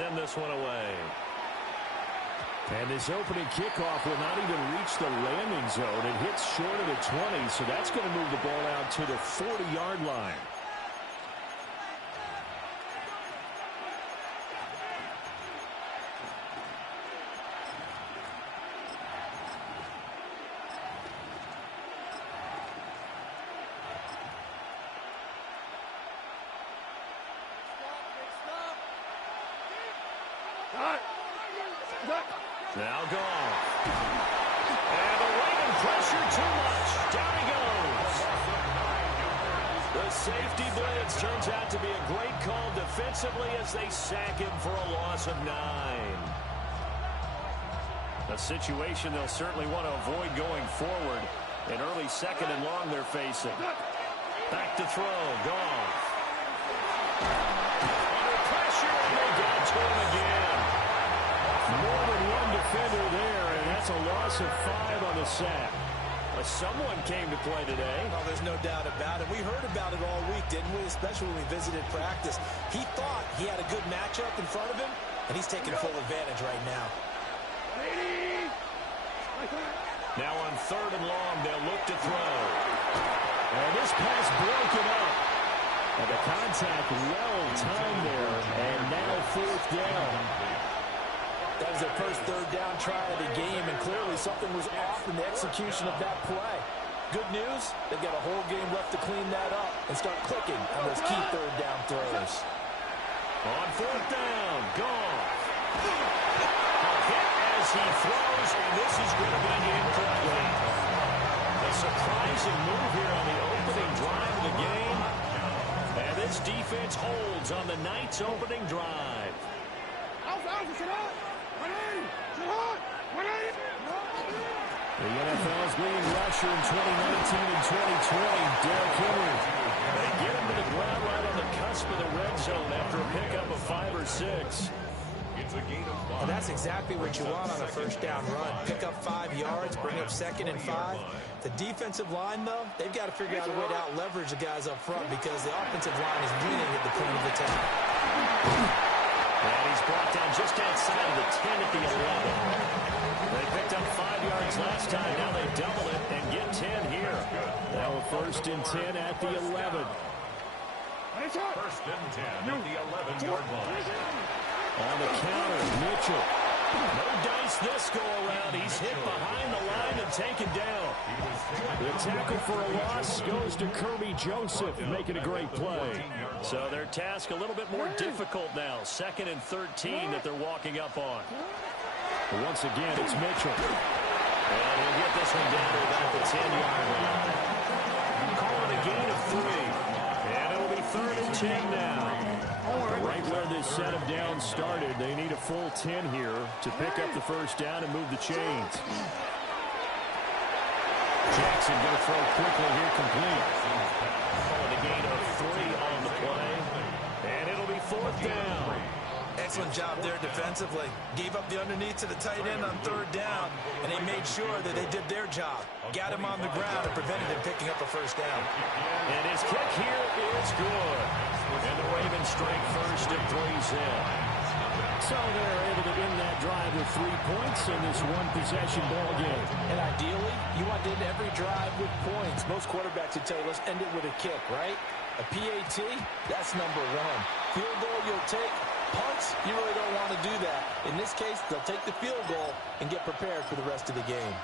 send this one away. And this opening kickoff will not even reach the landing zone. It hits short of the 20, so that's going to move the ball out to the 40-yard line. Now gone. And awaiting pressure too much. Down he goes. The safety blitz turns out to be a great call defensively as they sack him for a loss of 9. A situation they'll certainly want to avoid going forward. An early 2nd and long they're facing. Back to throw. Goff. Under pressure, and they got to him again. More than one defender there, and that's a loss of 5 on the sack. Someone came to play today. Oh, there's no doubt about it. We heard about it all week, didn't we? Especially when we visited practice. He thought he had a good matchup in front of him, and he's taking full advantage right now. Now on 3rd and long, they'll look to throw. And this pass broken up. And the contact well timed there, and now 4th down. That was their first 3rd down try of the game, and clearly something was off in the execution of that play. Good news, they've got a whole game left to clean that up and start clicking on those key 3rd down throws. On 4th down, Goff. A hit as he throws, and this is going to be incomplete. A surprising move here on the opening drive of the game. And this defense holds on the night's opening drive. The NFL's leading rusher in 2019 and 2020, Derrick Henry. They get him to the ground right on the cusp of the red zone after a pickup of 5 or 6. And that's exactly what you want on a 1st down run. Pick up 5 yards, bring up 2nd and 5. The defensive line, though, they've got to figure out a way to out-leverage the guys up front because the offensive line is winning at the point of attack. And he's brought down just outside of the 10 at the 11. They picked up 5 yards last time. Now they double it and get 10 here. Now a 1st and 10 at the 11. 1st and 10 at the 11-yard line. On the counter, Mitchell. No dice this go-around. He's hit behind the line and taken down. The tackle for a loss goes to Kirby Joseph, making a great play. So their task a little bit more difficult now. 2nd and 13 that they're walking up on. But once again, it's Mitchell. And he'll get this one down to about the 10-yard line. Call it a gain of 3. And it'll be 3rd and 10 now. Right where this set of downs started, they need a full 10 here to pick up the 1st down and move the chains. Jackson going to throw quickly here, complete. Calling a gain of 3 on the play. And it'll be 4th down. Excellent job there defensively. Gave up the underneath to the tight end on 3rd down, and they made sure that they did their job. Got him on the ground and prevented him picking up a 1st down. And his kick here is good. And the Ravens strike 1st and 3's in. So they're able to win that drive with 3 points in this one-possession ball game. And ideally, you want to end every drive with points. Most quarterbacks would tell you, let's end it with a kick, right? A PAT, that's number 1. Field goal you'll take. Punts, you really don't want to do that. In this case, they'll take the field goal and get prepared for the rest of the game.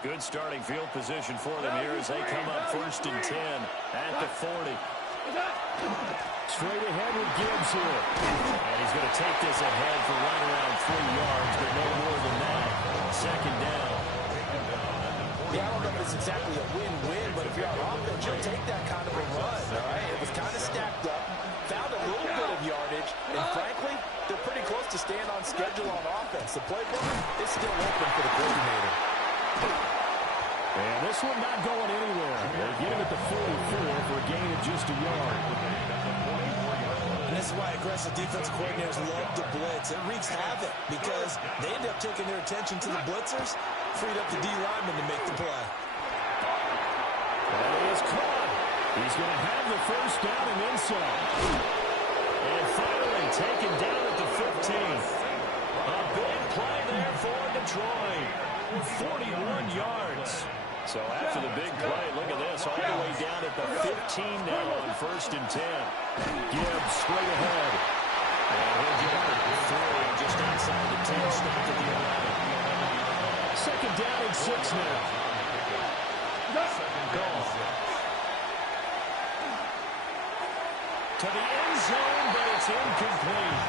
Good starting field position for them here as they come up 1st and 10 at the 40. Straight ahead with Gibbs here. And he's going to take this ahead for right around 3 yards, but no more than that. 2nd down. Yeah, I don't know if it's exactly a win-win, but if you're on offense, you'll take that kind of a run, all right? It was kind of stacked up, found a little bit of yardage, and frankly, they're pretty close to staying on schedule on offense. The playbook is still open for the coordinator. And this one not going anywhere. They get him at the 44 for a gain of just a yard. And this is why aggressive defense coordinators love to blitz. It wreaks havoc because they end up taking their attention to the blitzers, freed up the D lineman to make the play. And he is caught. He's going to have the first down and then some. And finally taken down at the 15th. A big play there for Detroit. 41 yards. So after the big play, look at this, all the way down at the 15 now on 1st and 10. Gibbs straight ahead. And he'll get out of 3 just outside the 10, stop at the 11. Second down and 6 now. Goal. To the end zone, but it's incomplete.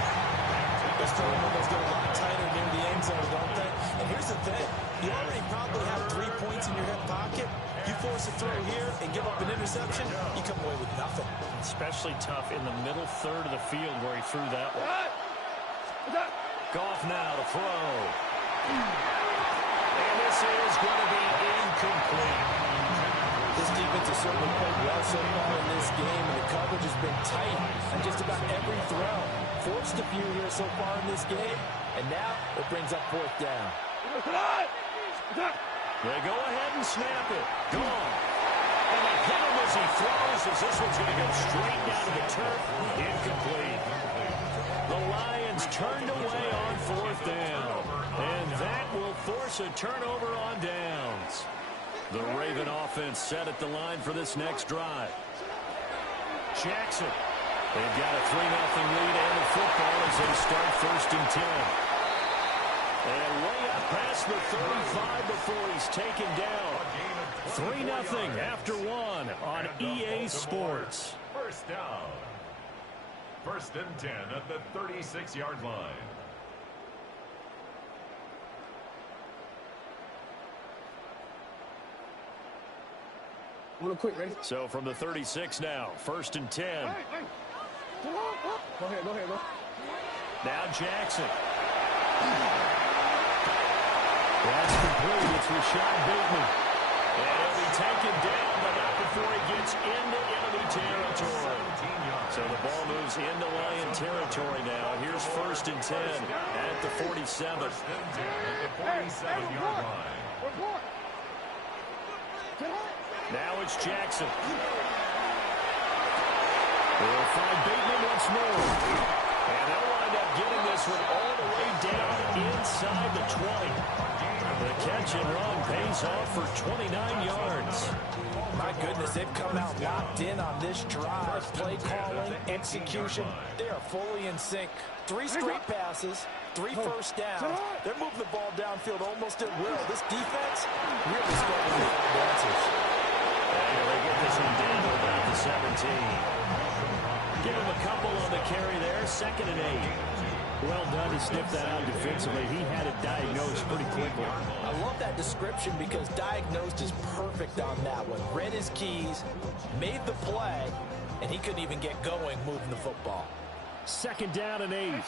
Those throws get a lot tighter near the end zone, don't they? And here's the thing. You already probably have 3 points in your hip pocket. You force a throw here and give up an interception, you come away with nothing. Especially tough in the middle third of the field where he threw that one. Goff now to throw. And this is going to be incomplete. This defense has certainly played well so far in this game, and the coverage has been tight on just about every throw. Forced a few here so far in this game, and now it brings up 4th down. They go ahead and snap it. Gone. And they hit him as he throws, as this one's going to go straight down to the turf. Incomplete. The Lions turned away on 4th down, and that will force a turnover on downs. The Raven offense set at the line for this next drive. Jackson. They've got a 3-0 lead and the football as they start 1st and 10. And way up past the 35 before he's taken down. 3-0 after 1 on EA Sports. First down. 1st and 10 at the 36-yard line. Quick, ready? So from the 36 now, 1st and 10. Go ahead. Now Jackson. That's complete. It's Rashad Bateman. And he'll be taken down, but not before he gets into enemy territory. So the ball moves into Lion territory now. Here's 1st and 10 at the 47. 1st and 10 at the 47-yard line. Now it's Jackson. They'll find Bateman once more. And they'll wind up getting this one all the way down inside the 20. The catch and run pays off for 29 yards. My goodness, they've come out locked in on this drive. Play calling, execution, they are fully in sync. 3 straight passes, 3 first downs. They're moving the ball downfield almost at will. This defense really starting to find answers. And they get this one down to about the 17. Give him a couple on the carry there. 2nd and 8. Well done to sniff that out defensively. He had it diagnosed pretty quickly. I love that description because diagnosed is perfect on that one. Read his keys, made the play, and he couldn't even get going moving the football. 2nd down and 8.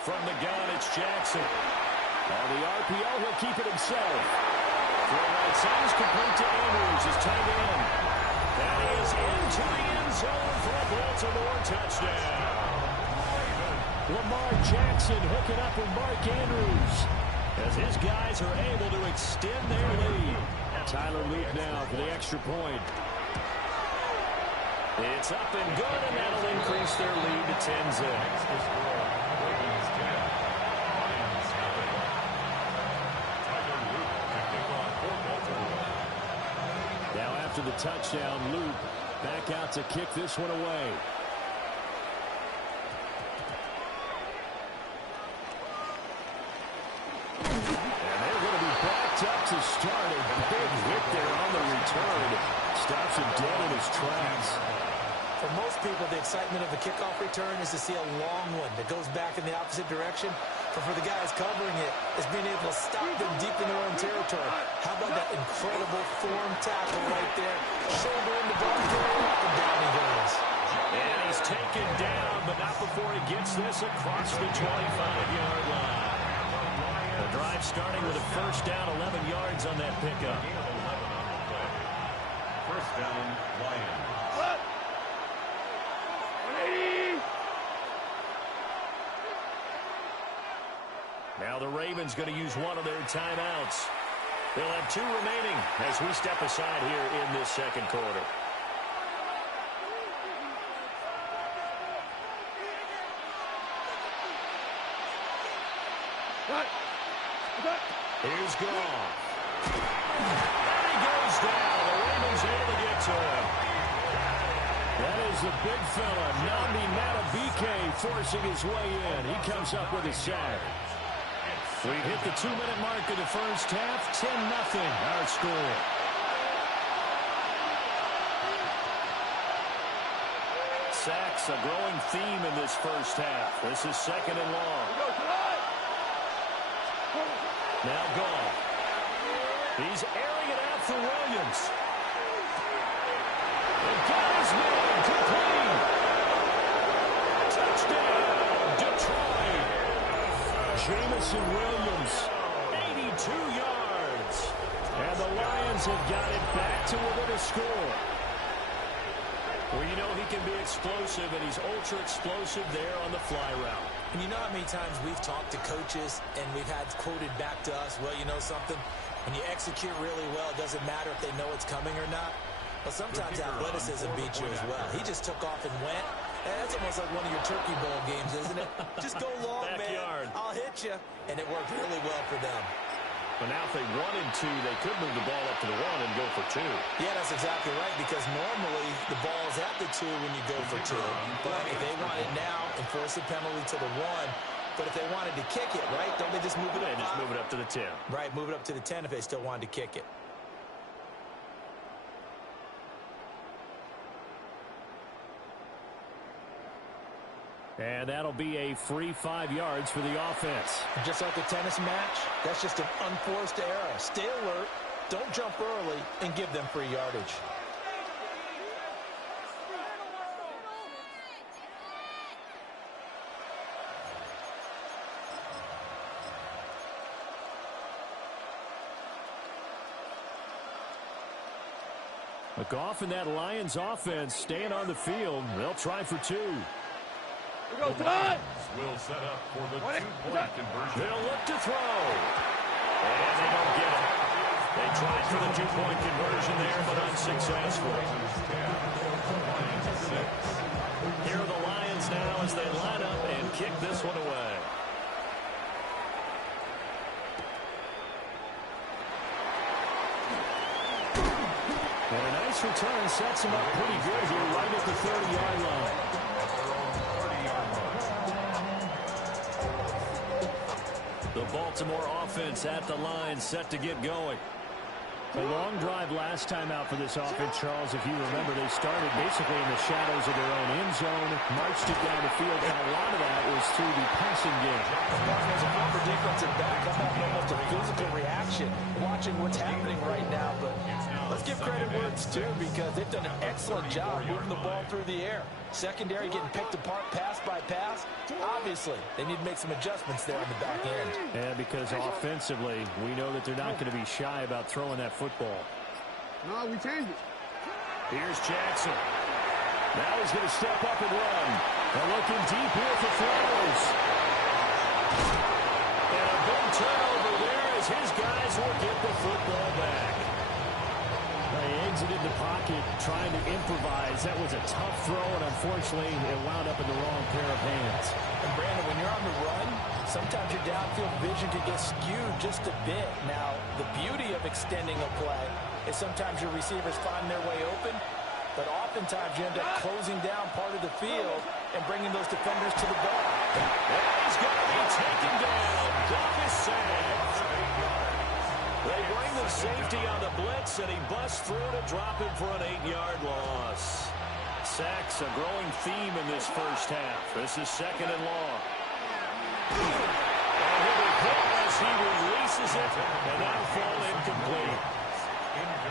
From the gun, it's Jackson. On the RPO, he'll keep it himself. Throw right side is complete to Andrews. Is tight end. That is into the end zone for a Baltimore touchdown. Lamar Jackson hooking up with Mark Andrews. As his guys are able to extend their lead. Tyler Luke now for the extra point. It's up and good, and that'll increase their lead to 10-0. Now after the touchdown, Luke back out to kick this one away. And they're going to be backed up to start. A big hit there on the return. Stops him dead in his tracks. For most people, the excitement of a kickoff return is to see a long one that goes back in the opposite direction. But for the guys covering it, it's being able to stop them deep in their own territory. How about that incredible form tackle right there? Shoulder in the ball carrier, and down he goes. And he's taken down, but not before he gets this across the 25-yard line. The drive starting with a first down, 11 yards on that pickup. First down, Lions. Now the Ravens going to use one of their timeouts. He'll have 2 remaining as we step aside here in this second quarter. Here's Goff. And he goes down. The Ravens able to get to him. That is the big fella, Na-illy forcing his way in. He comes up with a sack. We hit the 2-minute mark of the first half. 10-0 our score. Sacks a growing theme in this first half. This is second and long. Now Goff. He's airing it out for Williams. And got his man complete. Touchdown, Detroit. Jamison Williams, 82 yards. and the Lions have got it back to within a score. Well, you know he can be explosive, and he's ultra-explosive there on the fly route. And you know how many times we've talked to coaches and we've had quoted back to us, well, you know something? When you execute really well, it doesn't matter if they know it's coming or not. But sometimes athleticism beats you as well. He just took off and went. And that's almost like one of your Turkey Bowl games, isn't it? Just go long, Backyard. man. I'll hit you. And it worked really well for them. But now if they wanted to, they could move the ball up to the 1 and go for 2. Yeah, that's exactly right, because normally the ball's at the 2 when you go for 2. But if they want it now, enforce the penalty to the 1. But if they wanted to kick it, right, don't they just move it up? Just move it up to the 10. Right, move it up to the 10 if they still wanted to kick it. And that'll be a free 5 yards for the offense. Just like a tennis match, that's just an unforced error. Stay alert, don't jump early, and give them free yardage. Goff and that Lions offense staying on the field. They'll try for 2. Go, Todd! Will set up for the 2-point conversion. They'll look to throw. And they don't get it. They tried for the 2-point conversion there, but unsuccessful. Here are the Lions now as they line up and kick this one away. And a nice return sets him up pretty good here right at the 30-yard line. The Baltimore offense at the line, set to get going. A long drive last time out for this offense, Charles. If you remember, they started basically in the shadows of their own end zone, marched it down the field, and a lot of that was through the passing game. As a former defensive back, I'm having almost a physical reaction watching what's happening right now. But let's give credit where it's due, because they've done an excellent job moving the ball through the air. Secondary getting picked apart pass by pass. Obviously, they need to make some adjustments there on the back end. And because offensively, we know that they're not going to be shy about throwing that football. No, we changed it. Here's Jackson. Now he's going to step up and run. They're looking deep here for Flowers. And a big turnover there as his guys will get the football back. They exited the pocket trying to improvise. That was a tough throw, and unfortunately, it wound up in the wrong pair of hands. And Brandon, when you're on the run, sometimes your downfield vision can get skewed just a bit. Now, the beauty of extending a play is sometimes your receivers find their way open, but oftentimes you end up closing down part of the field and bringing those defenders to the ball. And he's going to be taken down. Goff is sacked. They bring the safety on the blitz, and he busts through to drop him for an 8-yard loss. Sacks a growing theme in this first half. This is second and long. And he'll be hit as he releases it, and that'll fall incomplete.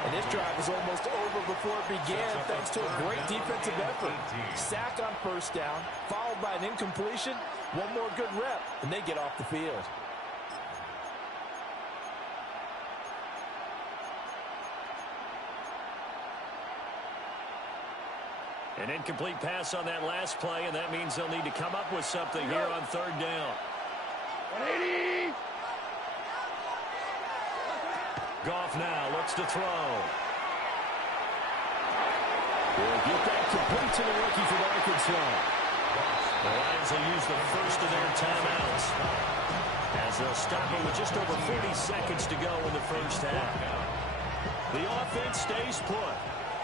And this drive was almost over before it began thanks to a great defensive effort. Sack on first down, followed by an incompletion. One more good rep, and they get off the field. An incomplete pass on that last play, and that means they'll need to come up with something here on third down. 180! Goff now looks to throw. We'll get that complete to the rookie from Arkansas. The Lions will use the first of their timeouts as they'll stop it with just over 40 seconds to go in the first half. The offense stays put.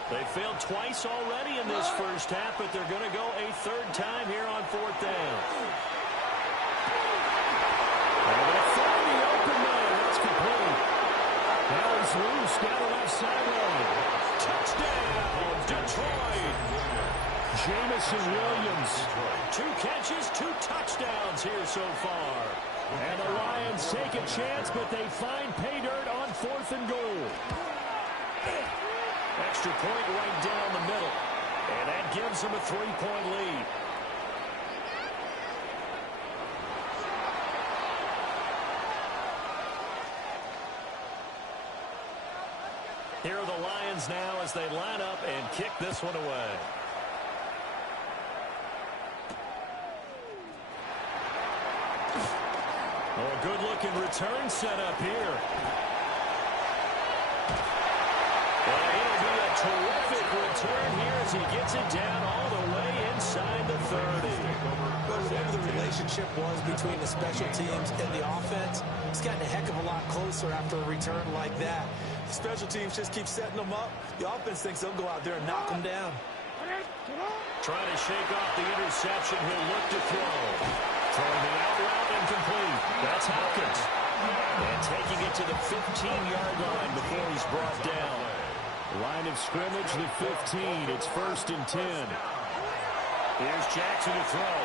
They failed twice already in this first half, but they're going to go a third time here on fourth down. And they'll find the open man. That's complete. Now he's loose down the left sideline. Touchdown, Detroit. Jamison Williams. 2 catches, 2 touchdowns here so far. And the Lions take a chance, but they find pay dirt on 4th and goal. Extra point right down the middle. And that gives them a 3-point lead. Here are the Lions now as they line up and kick this one away. Oh, a good-looking return set up here. And it'll be a terrific return here as he gets it down all the way inside the 30. Whatever the relationship was between the special teams and the offense, it's gotten a heck of a lot closer after a return like that. The special teams just keep setting them up. The offense thinks they'll go out there and knock them down. Trying to shake off the interception. He'll look to throw. Throwing the out route incomplete. That's Hopkins. And taking it to the 15-yard line before he's brought down. Line of scrimmage, the 15. It's 1st and 10. Here's Jackson to throw.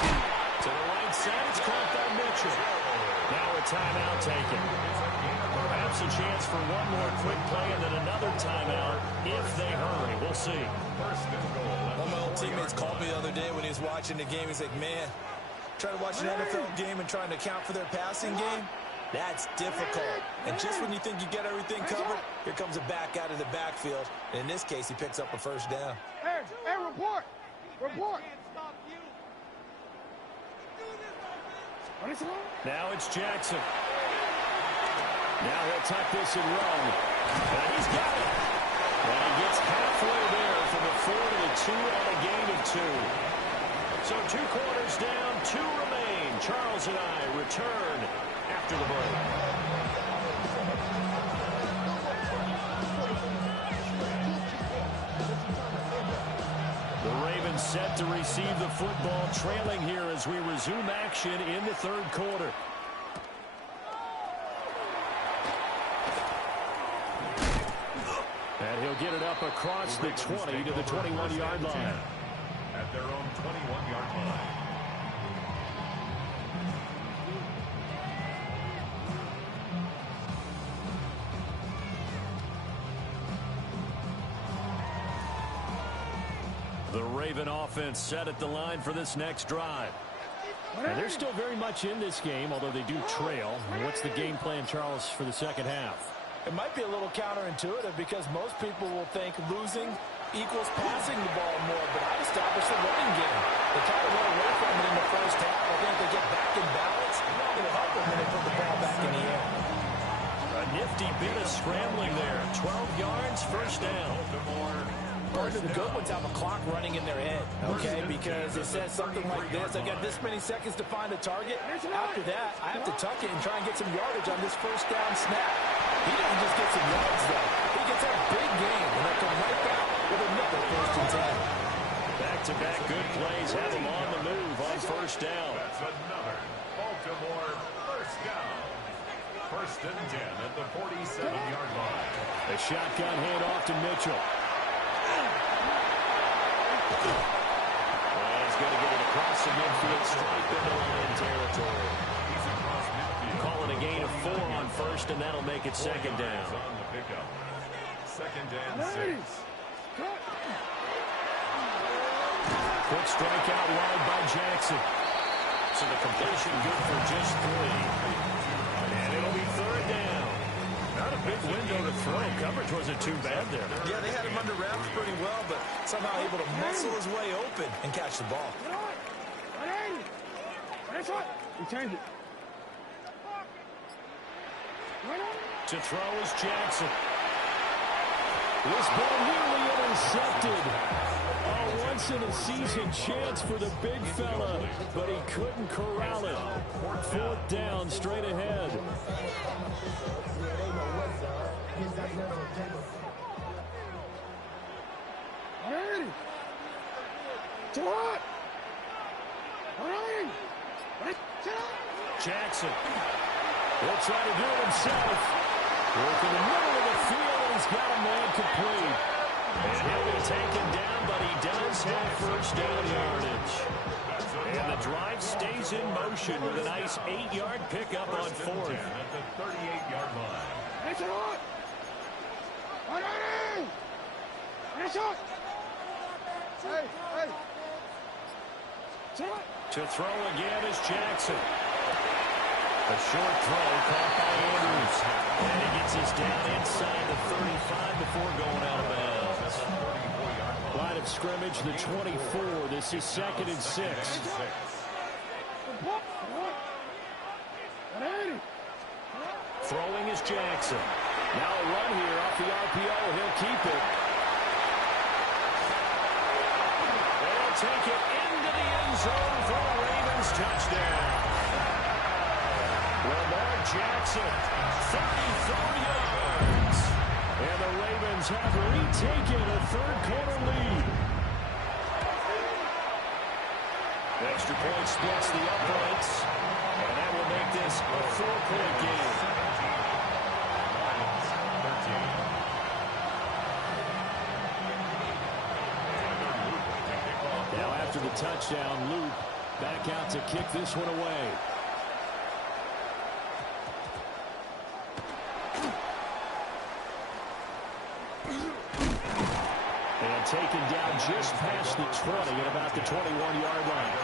To the right side, it's caught by Mitchell. Now a timeout taken. Perhaps a chance for one more quick play and then another timeout if they hurry. We'll see. One of my old teammates called me the other day when he was watching the game. He's like, man, trying to watch an NFL game and trying to account for their passing game, that's difficult. And just when you think you get everything covered, here comes a back out of the backfield. And in this case, he picks up a first down. Hey, report. Report. Now it's Jackson. Now he'll tuck this and run. And he's got it. And he gets halfway there from the 4 to the 2 on a gain of 2. So 2 quarters down, 2 remain. Charles and I return after the break. The Ravens set to receive the football, trailing here as we resume action in the 3rd quarter. And he'll get it up across the 20 to the 21-yard line. At their own 21-yard line. The Raven offense set at the line for this next drive. And they're still very much in this game, although they do trail. What's the game plan, Charles, for the second half? It might be a little counterintuitive because most people will think losing equals passing the ball more, but I established a running game. They kind of went away from it in the first half. I think they get back in balance. It'll help them when they put the ball back in the air. A nifty bit of scrambling there. 12 yards, first down. The good ones have a clock running in their head, okay, because it says something like this. I got this many seconds to find a target. After that, I have to tuck it and try and get some yardage on this first down snap. He doesn't just get some yards, though. He gets a big gain, and they'll come right back with another 1st and 10. Back-to-back good plays have him on the move on first down. That's another Baltimore first down. 1st and 10 at the 47-yard line. A shotgun handoff to Mitchell. And he's going to get it across the midfield, straight into Lion territory. Call it a gain of 4 on first, and that'll make it 2nd down. On the pickup. 2nd and 6. Quick strikeout wide by Jackson. So the completion good for just 3. And it'll be 3rd down. Not a big window to throw. Coverage wasn't too bad there. Yeah, they had him under wraps pretty well, but somehow able to muscle his way open and catch the ball. We changed it. To throw is Jackson. This ball nearly intercepted. A once-in-a-season chance for the big fella, but he couldn't corral it. 4th down, straight ahead. Ready. To what? Jackson. He'll try to do it himself. Work in the middle of the field, and he's got a man complete. And he'll be taken down, but he does have first down yardage. And the drive stays in motion with a nice 8-yard pickup on 4th. At the 38-yard line. It's on. It's on. Hey. To throw again is Jackson. A short throw caught by Andrews. And he gets us down inside the 35 before going out of bounds. Line of scrimmage, the 24. This is 2nd and 6. Throwing is Jackson. Now a run here off the RPO. He'll keep it. They'll take it into the end zone for a Ravens touchdown. Lamar Jackson, 34 yards. And the Ravens have retaken a 3rd-quarter lead. Extra point splits the uprights. And that will make this a 4-point game. Now after the touchdown, Luke back out to kick this one away. And taken down just past the 20 at about the 21-yard line.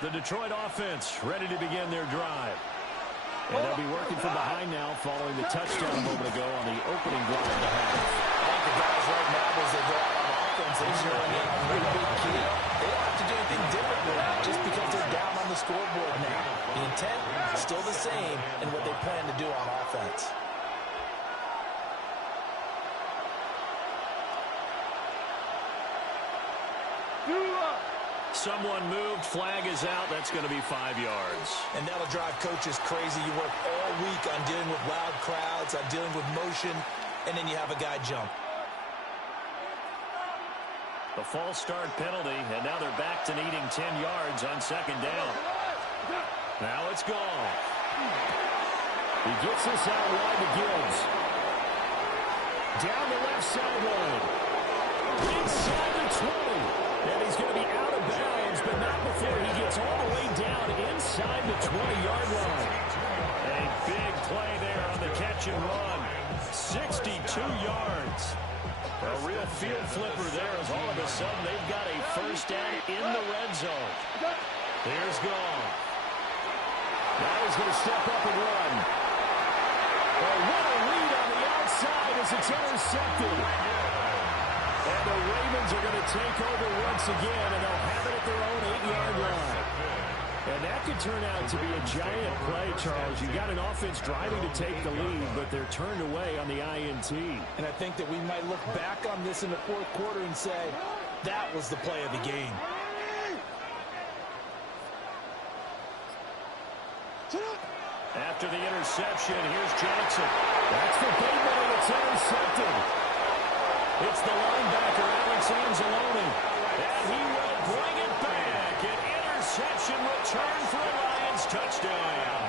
The Detroit offense ready to begin their drive. And they'll be working from behind now following the touchdown a moment ago on the opening drive of the half. I think the guys right now, as they go out on offense, they're zeroing in on a really big key. They don't have to do anything differently just because they're down on the scoreboard now. The intent is still the same in what they plan to do on offense. Someone moved, flag is out. That's going to be 5 yards. And that'll drive coaches crazy. You work all week on dealing with loud crowds, on dealing with motion, and then you have a guy jump. The false start penalty, and now they're back to needing 10 yards on 2nd down. Now it's gone. He gets this out wide to Gibbs. Down the left sideline. Inside the 20. And he's going to be out of bounds, but not before he gets all the way down inside the 20-yard line. A big play there on the catch and run. 62 yards. A real field flipper there as all of a sudden they've got a first down in the red zone. Here's Goff. Now he's going to step up and run. Oh, what a read on the outside as it's intercepted. And the Ravens are going to take over once again, and they'll have it at their own 8-yard line. And that could turn out to be a giant play, Charles. You got an offense driving to take the lead, but they're turned away on the INT. And I think that we might look back on this in the 4th quarter and say, that was the play of the game. After the interception, here's Jackson. That's for Bateman, and it's intercepted. It's the linebacker, Alex Anzalone. And he will bring it back. An interception return for a Lions touchdown.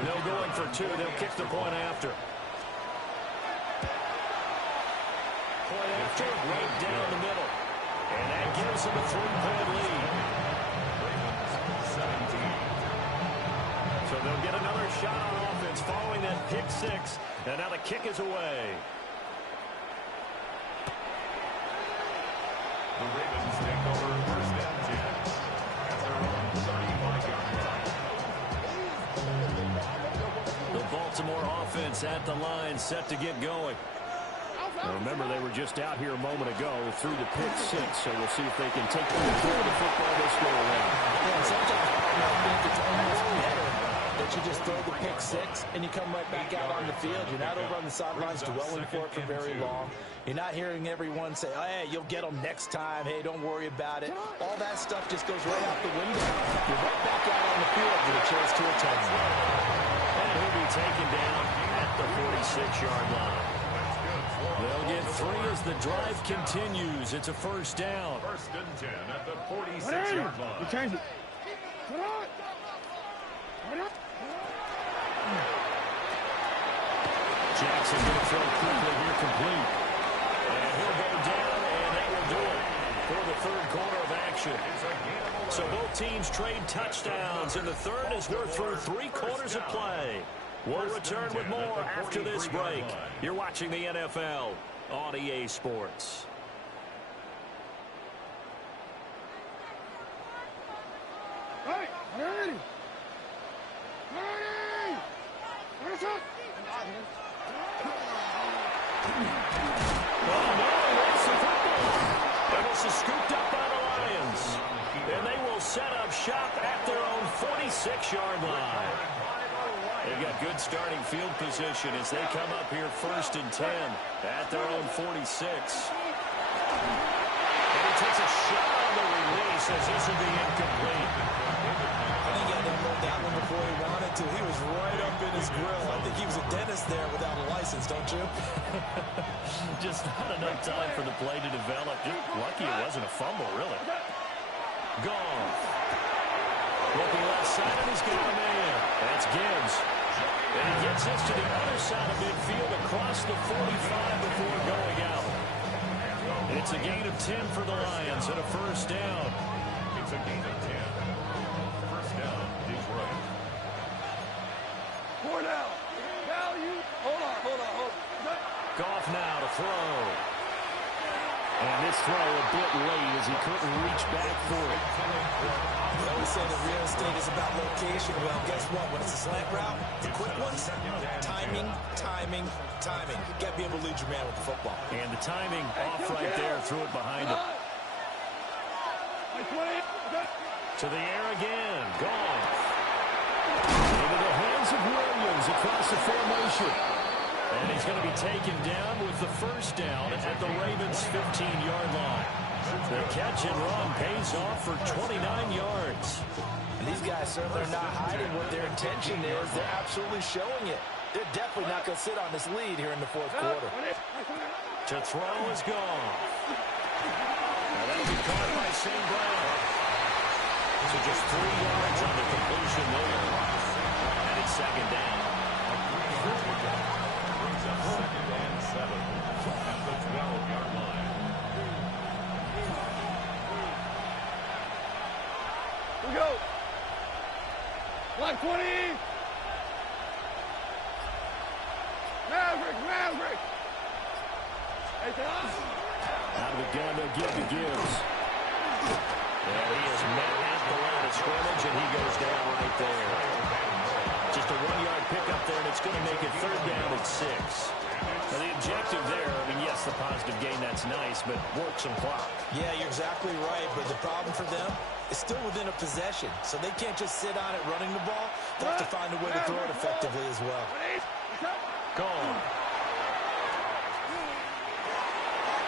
No going for 2. They'll kick the point after. Point after, right down the middle. And that gives them a 3-point lead. So they'll get another shot on offense following that pick 6. And now the kick is away. The Ravens take over 1st and 10 at their own 35-yard line. The Baltimore offense at the line, set to get going. Now remember, they were just out here a moment ago through the pick six, so we'll see if they can take control of the football this go around. Yeah, sometimes I think it's almost better that you just throw the pick six and you come right back out on the field. You're not over on the sidelines dwelling for it for very long. You're not hearing everyone say, oh, hey, you'll get them next time. Hey, don't worry about it. All that stuff just goes right out the window. You're right back out on the field with a chance to attack. And he'll be taken down at the 46-yard line. They'll get 3 as the drive continues. It's a first down. First and 10 at the 46-yard line. You change it. Come on. Jackson going to throw quickly here, complete. And he'll go down, and that will do it for the third quarter of action. So both teams trade touchdowns in the third as we're through 3 quarters of play. We'll return with more after this break. You're watching the NFL on EA Sports. Hey, ready. Ready. Where's up? Oh, no, that's the football. And this is scooped up by the Lions. And they will set up shop at their own 46-yard line. They've got good starting field position as they come up here first and 10 at their own 46. And he takes a shot on the release as this will be incomplete. I think he had to unload that one before he wanted to. He was right up in his grill. I think he was a dentist there without a license, don't you? Just not enough time for the play to develop. Just lucky it wasn't a fumble, really. Gone. Looking left side, and he's got a man. That's Gibbs. And he gets this to the other side of midfield across the 45 before going out. It's a gain of 10 for the Lions and a first down. It's a gain of 10. First down, Detroit. 4 down. Now you. Hold on. Goff now to throw. And this throw a bit late as he couldn't reach back for it. We always say that real estate is about location. Well, guess what? When it's a slant route, the quick ones, timing. You got to be able to lead your man with the football. And the timing off right there, threw it behind him. To the air again, Goff. Into the hands of Williams across the formation. And he's going to be taken down with the first down at the Ravens' 15-yard line. The catch and run pays off for 29 yards. And these guys certainly are not hiding what their intention is. They're absolutely showing it. They're definitely not going to sit on this lead here in the fourth quarter. To throw is gone. Now that'll be caught by St. Brown. So just 3 yards on the completion there. And it's second down. Second and 7 at the 12-yard line. We go. 120. Maverick. Hey, out of the gun, they'll give to Gibbs. And he is met at the line of scrimmage, and he goes down right there. Just a 1-yard pickup there, and it's going to make it third down at 6. Now, the objective there, I mean, yes, the positive gain, that's nice, but work some clock. Yeah, you're exactly right, but the problem for them is still within a possession, so they can't just sit on it running the ball. They'll have to find a way to throw it effectively as well. Gone.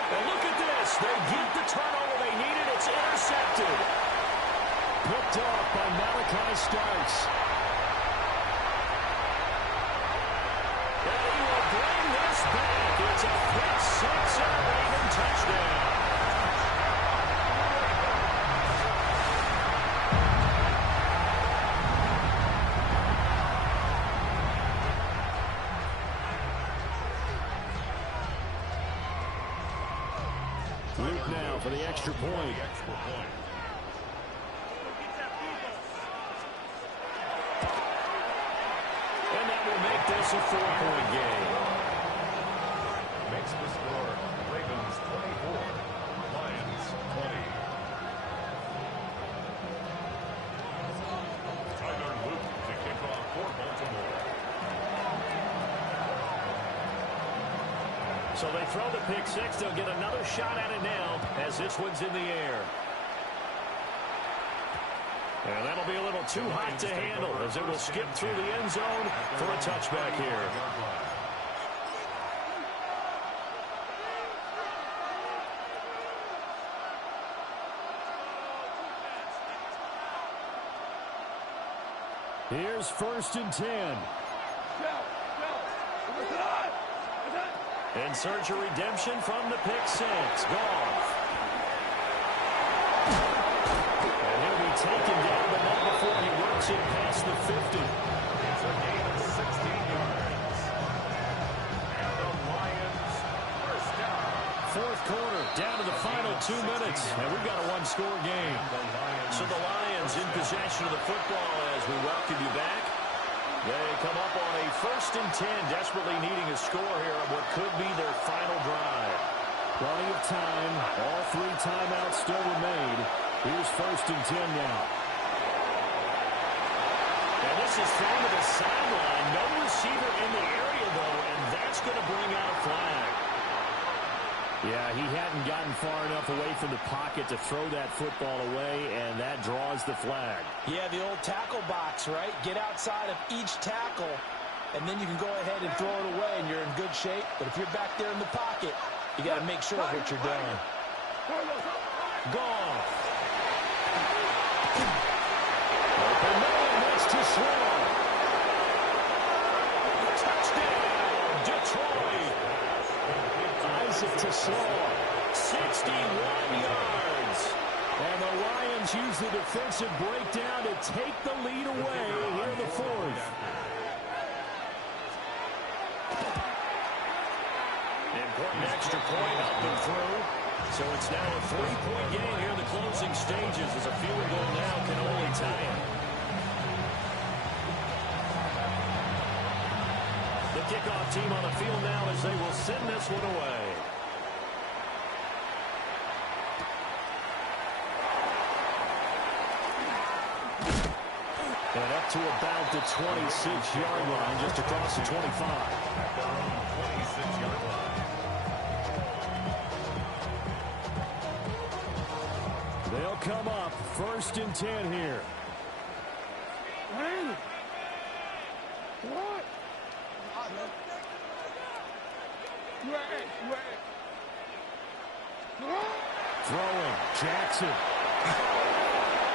And look at this. They get the turnover they needed. It's intercepted. Picked off by Malachi Starks. And he will bring this back. It's a pick six and a Raven touchdown. Luke now for the extra point. And that will make this a 4-point game. Makes the score Ravens 24, Lions 20. Tyler Luke to kick off for Baltimore. So they throw the pick six. They'll get another shot at it now as this one's in the air. And that'll be a little too hot to handle as it will skip through the end zone for a touchback here. Here's 1st and 10. In search of redemption from the pick six. Goff. And he'll be taken down, but not before he works it past the 50. It's a gain of 16 yards. And the Lions first down. 4th quarter, down to the final 2 minutes, and we've got a one-score game. So the Lions in possession of the football as we welcome you back. They come up on a 1st and 10, desperately needing a score here on what could be their final drive. Plenty of time. All 3 timeouts still remain. Here's 1st and 10 now. And this is thrown to the sideline. No receiver in the area, though, and that's going to bring out a flag. Yeah, he hadn't gotten far enough away from the pocket to throw that football away, and that draws the flag. Yeah, the old tackle box, right? Get outside of each tackle, and then you can go ahead and throw it away, and you're in good shape. But if you're back there in the pocket, you got to make sure of what you're doing. Goff. Open man next to throw. Touchdown, Detroit. To slow. 61 yards. And the Lions use the defensive breakdown to take the lead away here in the 4th. Important extra point up and through. So it's now a 3-point game here in the closing stages as a field goal now can only tie it. The kickoff team on the field now as they will send this one away. And up to about the 26-yard line, just across the 25. At their own 26-yard line. They'll come up 1st and 10 here. Throwing, Jackson.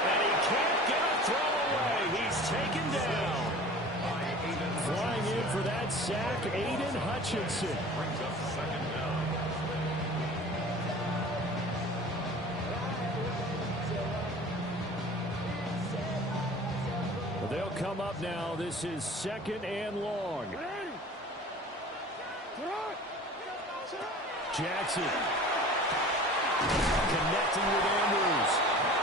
And he can't get a throw away. He's taken down. Flying in for that sack, Aiden Hutchinson. Brings up 2nd down. They'll come up now. This is 2nd and long. Jackson. Connecting with Andrews.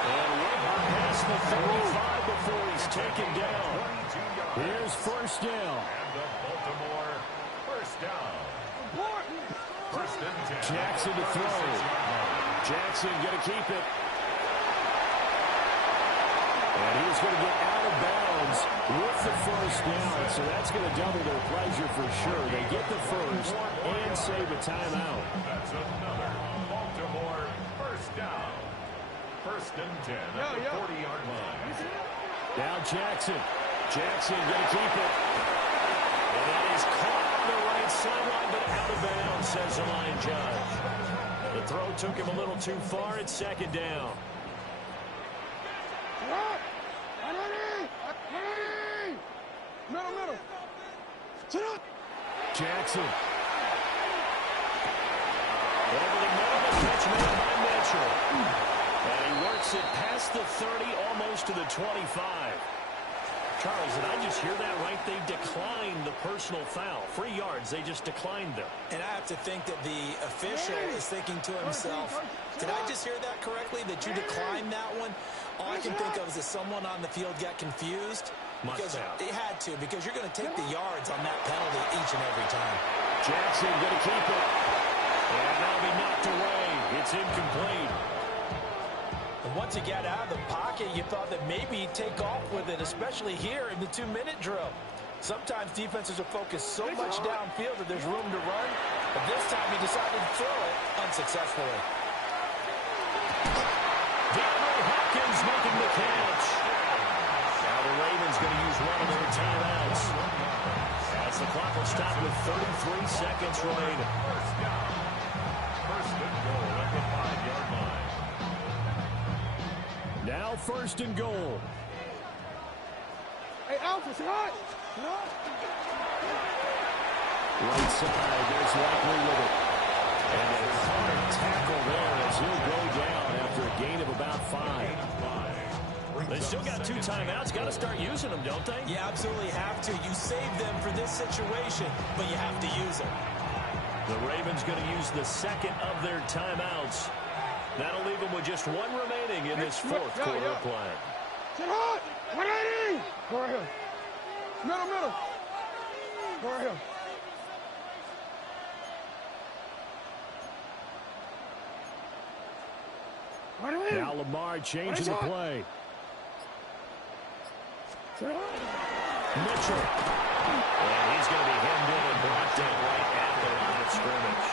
And right past the 35 before he's taken down. 22 yards. Here's 1st down. And the Baltimore first down. 1st and 10. Jackson to throw. Jackson going to keep it. And he's going to get out of bounds with the 1st down. So that's going to double their pleasure for sure. They get the 1st and save a timeout. That's another Baltimore first down. 1st and 10 at the 40-yard line. Now Jackson. Jackson going to keep it. And that is caught on the right sideline, but out of bounds, says the line judge. The throw took him a little too far. It's 2nd down. Jackson. Over the middle, the catch made by Mitchell. And he works it past the 30, almost to the 25. Charles, did I just hear that right? They declined the personal foul. 3 yards, they just declined them. And I have to think that the official is thinking to himself, did I just hear that correctly, that you declined that one? All I can think of is that someone on the field got confused. Because they had to, because you're going to take the yards on that penalty each and every time. Jackson going to keep it. And that'll be knocked away. It's incomplete. And once he got out of the pocket, you thought that maybe he'd take off with it, especially here in the 2-minute drill. Sometimes defenses are focused so much downfield that there's room to run, but this time he decided to throw it unsuccessfully. DeAndre Hopkins making the catch. Now the Ravens going to use one of their timeouts, as the clock will stop with 33 seconds remaining. First and goal at the 5-yard line. Now first and goal. Hey, Alpha, say hi. Right side, there's Likely with it. And a hard tackle there as he'll go down after a gain of about 5. They still got 2 timeouts. Got to start using them, don't they? You absolutely have to. You save them for this situation, but you have to use them. The Ravens going to use the second of their timeouts. That'll leave them with just 1 remaining in this fourth quarter of play. Sit hot. 180. Go right here. Middle. Go right here. Now Lamar changing the play. Mitchell. And he's going to be hemmed in and brought down right at the line of scrimmage.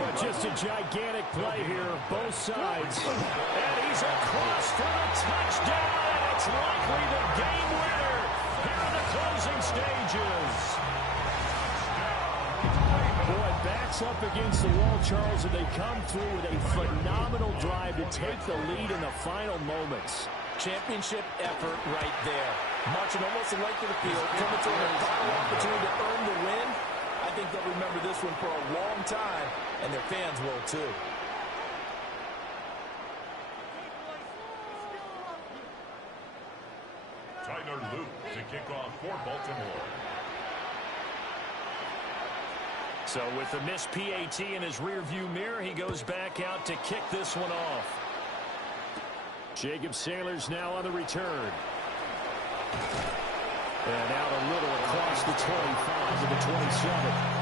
But just a gigantic play here, both sides. And he's across for the touchdown, and it's likely the game winner here in the closing stages. Boy, backs up against the wall, Charles, and they come through with a phenomenal drive to take the lead in the final moments. Championship effort right there. Marching almost the length of the field, coming through a final opportunity to earn the win. I think they'll remember this one for a long time, and their fans will too. Tyler Luke to kick off for Baltimore. So with the missed PAT in his rearview mirror, he goes back out to kick this one off. Jacob Sailor's now on the return. And out a little across the 25 to the 27.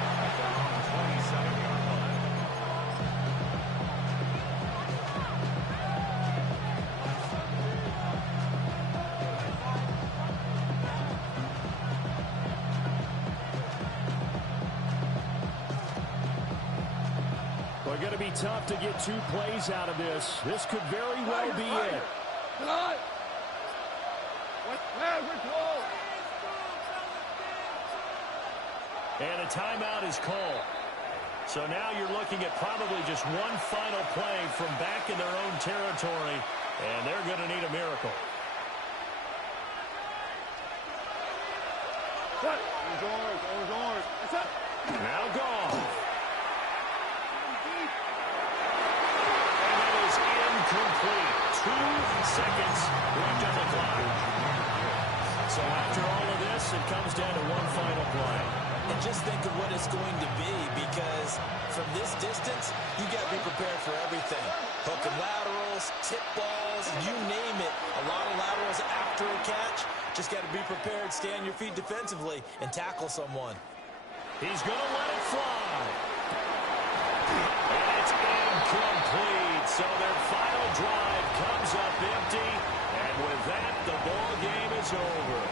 Going to be tough to get 2 plays out of this. This could very well be it. And a timeout is called. So now you're looking at probably just 1 final play from back in their own territory, and they're going to need a miracle. Now gone. Incomplete. 2 seconds left on the clock. So after all of this, it comes down to 1 final play. And just think of what it's going to be, because from this distance, you got to be prepared for everything. Hook and laterals, tip balls, you name it. A lot of laterals after a catch. Just got to be prepared, stay on your feet defensively, and tackle someone. He's going to let it fly. And it's incomplete. So their final drive comes up empty. And with that, the ball game is over.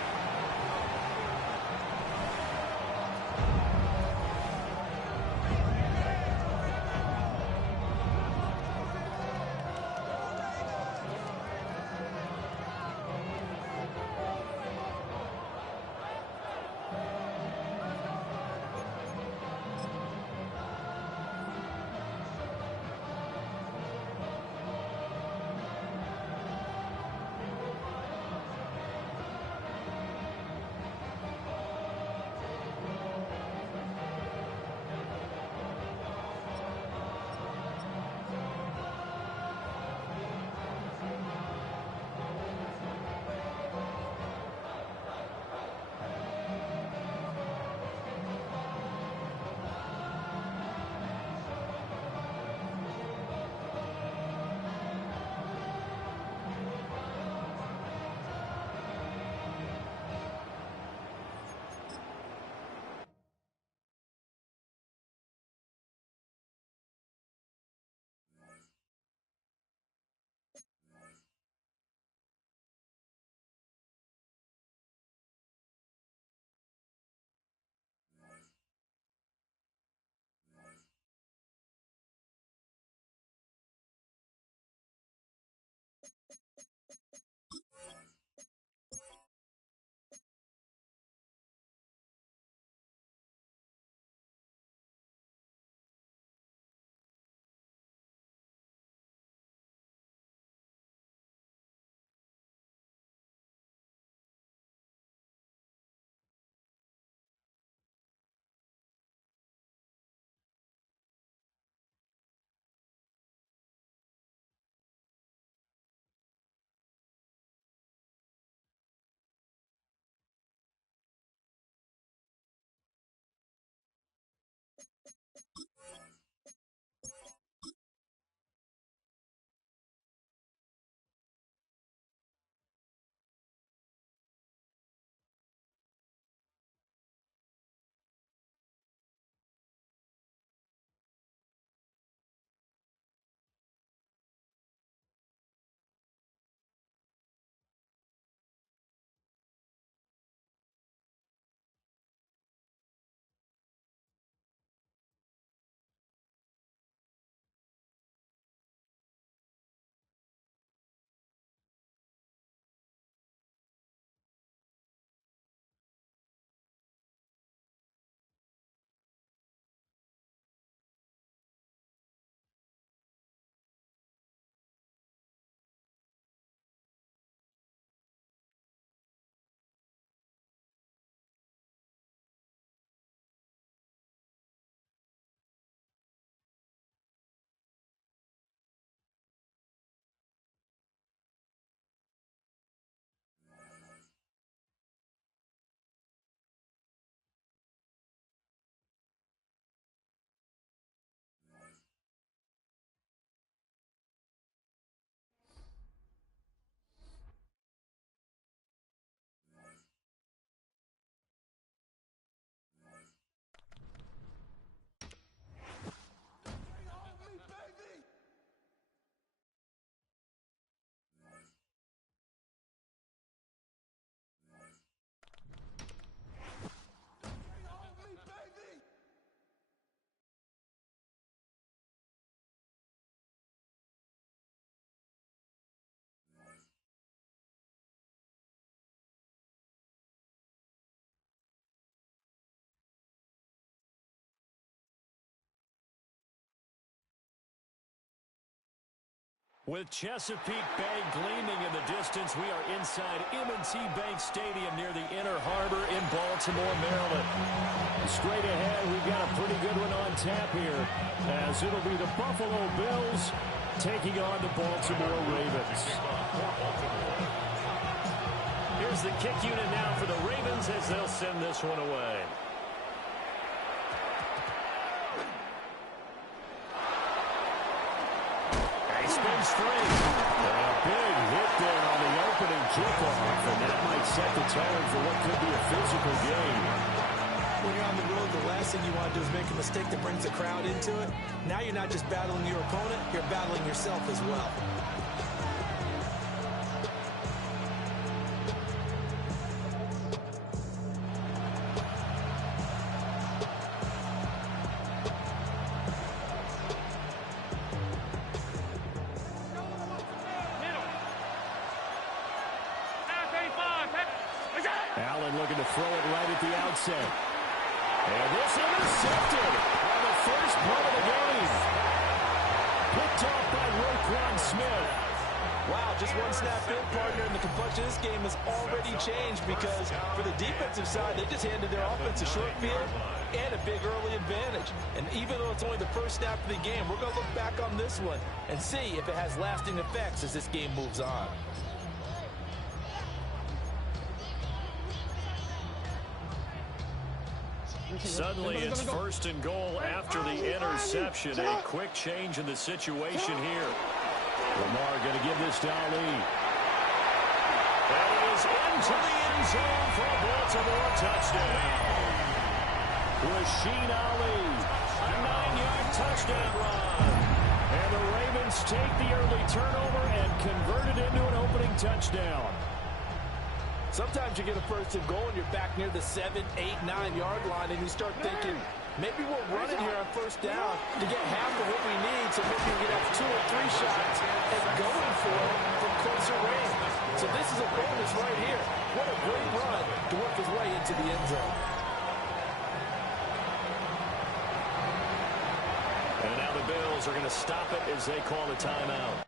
With Chesapeake Bay gleaming in the distance, we are inside M&T Bank Stadium near the Inner Harbor in Baltimore, Maryland. Straight ahead, we've got a pretty good one on tap here, as it'll be the Buffalo Bills taking on the Baltimore Ravens. Here's the kick unit now for the Ravens as they'll send this one away. Spins free. And a big hit there on the opening kickoff, and that might set the tone for what could be a physical game. When you're on the road, the last thing you want to do is make a mistake that brings the crowd into it. Now you're not just battling your opponent, you're battling yourself as well. Allen looking to throw it right at the outset. And this intercepted on the first play of the game. Picked off by Roquan Smith. Wow, just one snap in, partner, and the complexion of this game has already changed because for the defensive side, they just handed their offense a short field and a big early advantage. And even though it's only the first snap of the game, we're going to look back on this one and see if it has lasting effects as this game moves on. Suddenly it's first and goal after the interception. A quick change in the situation here. Lamar going to give this to Ali. And he is into the end zone for a Baltimore touchdown. Rasheen Ali, a 9-yard touchdown run. And the Ravens take the early turnover and convert it into an opening touchdown. Sometimes you get a first and goal and you're back near the 7, 8, 9-yard line and you start thinking, maybe we'll run it here on first down to get half of what we need so maybe we can have 2 or 3 shots and going for it from closer range. So this is a bonus right here. What a great run to work his way into the end zone. And now the Bills are going to stop it as they call the timeout.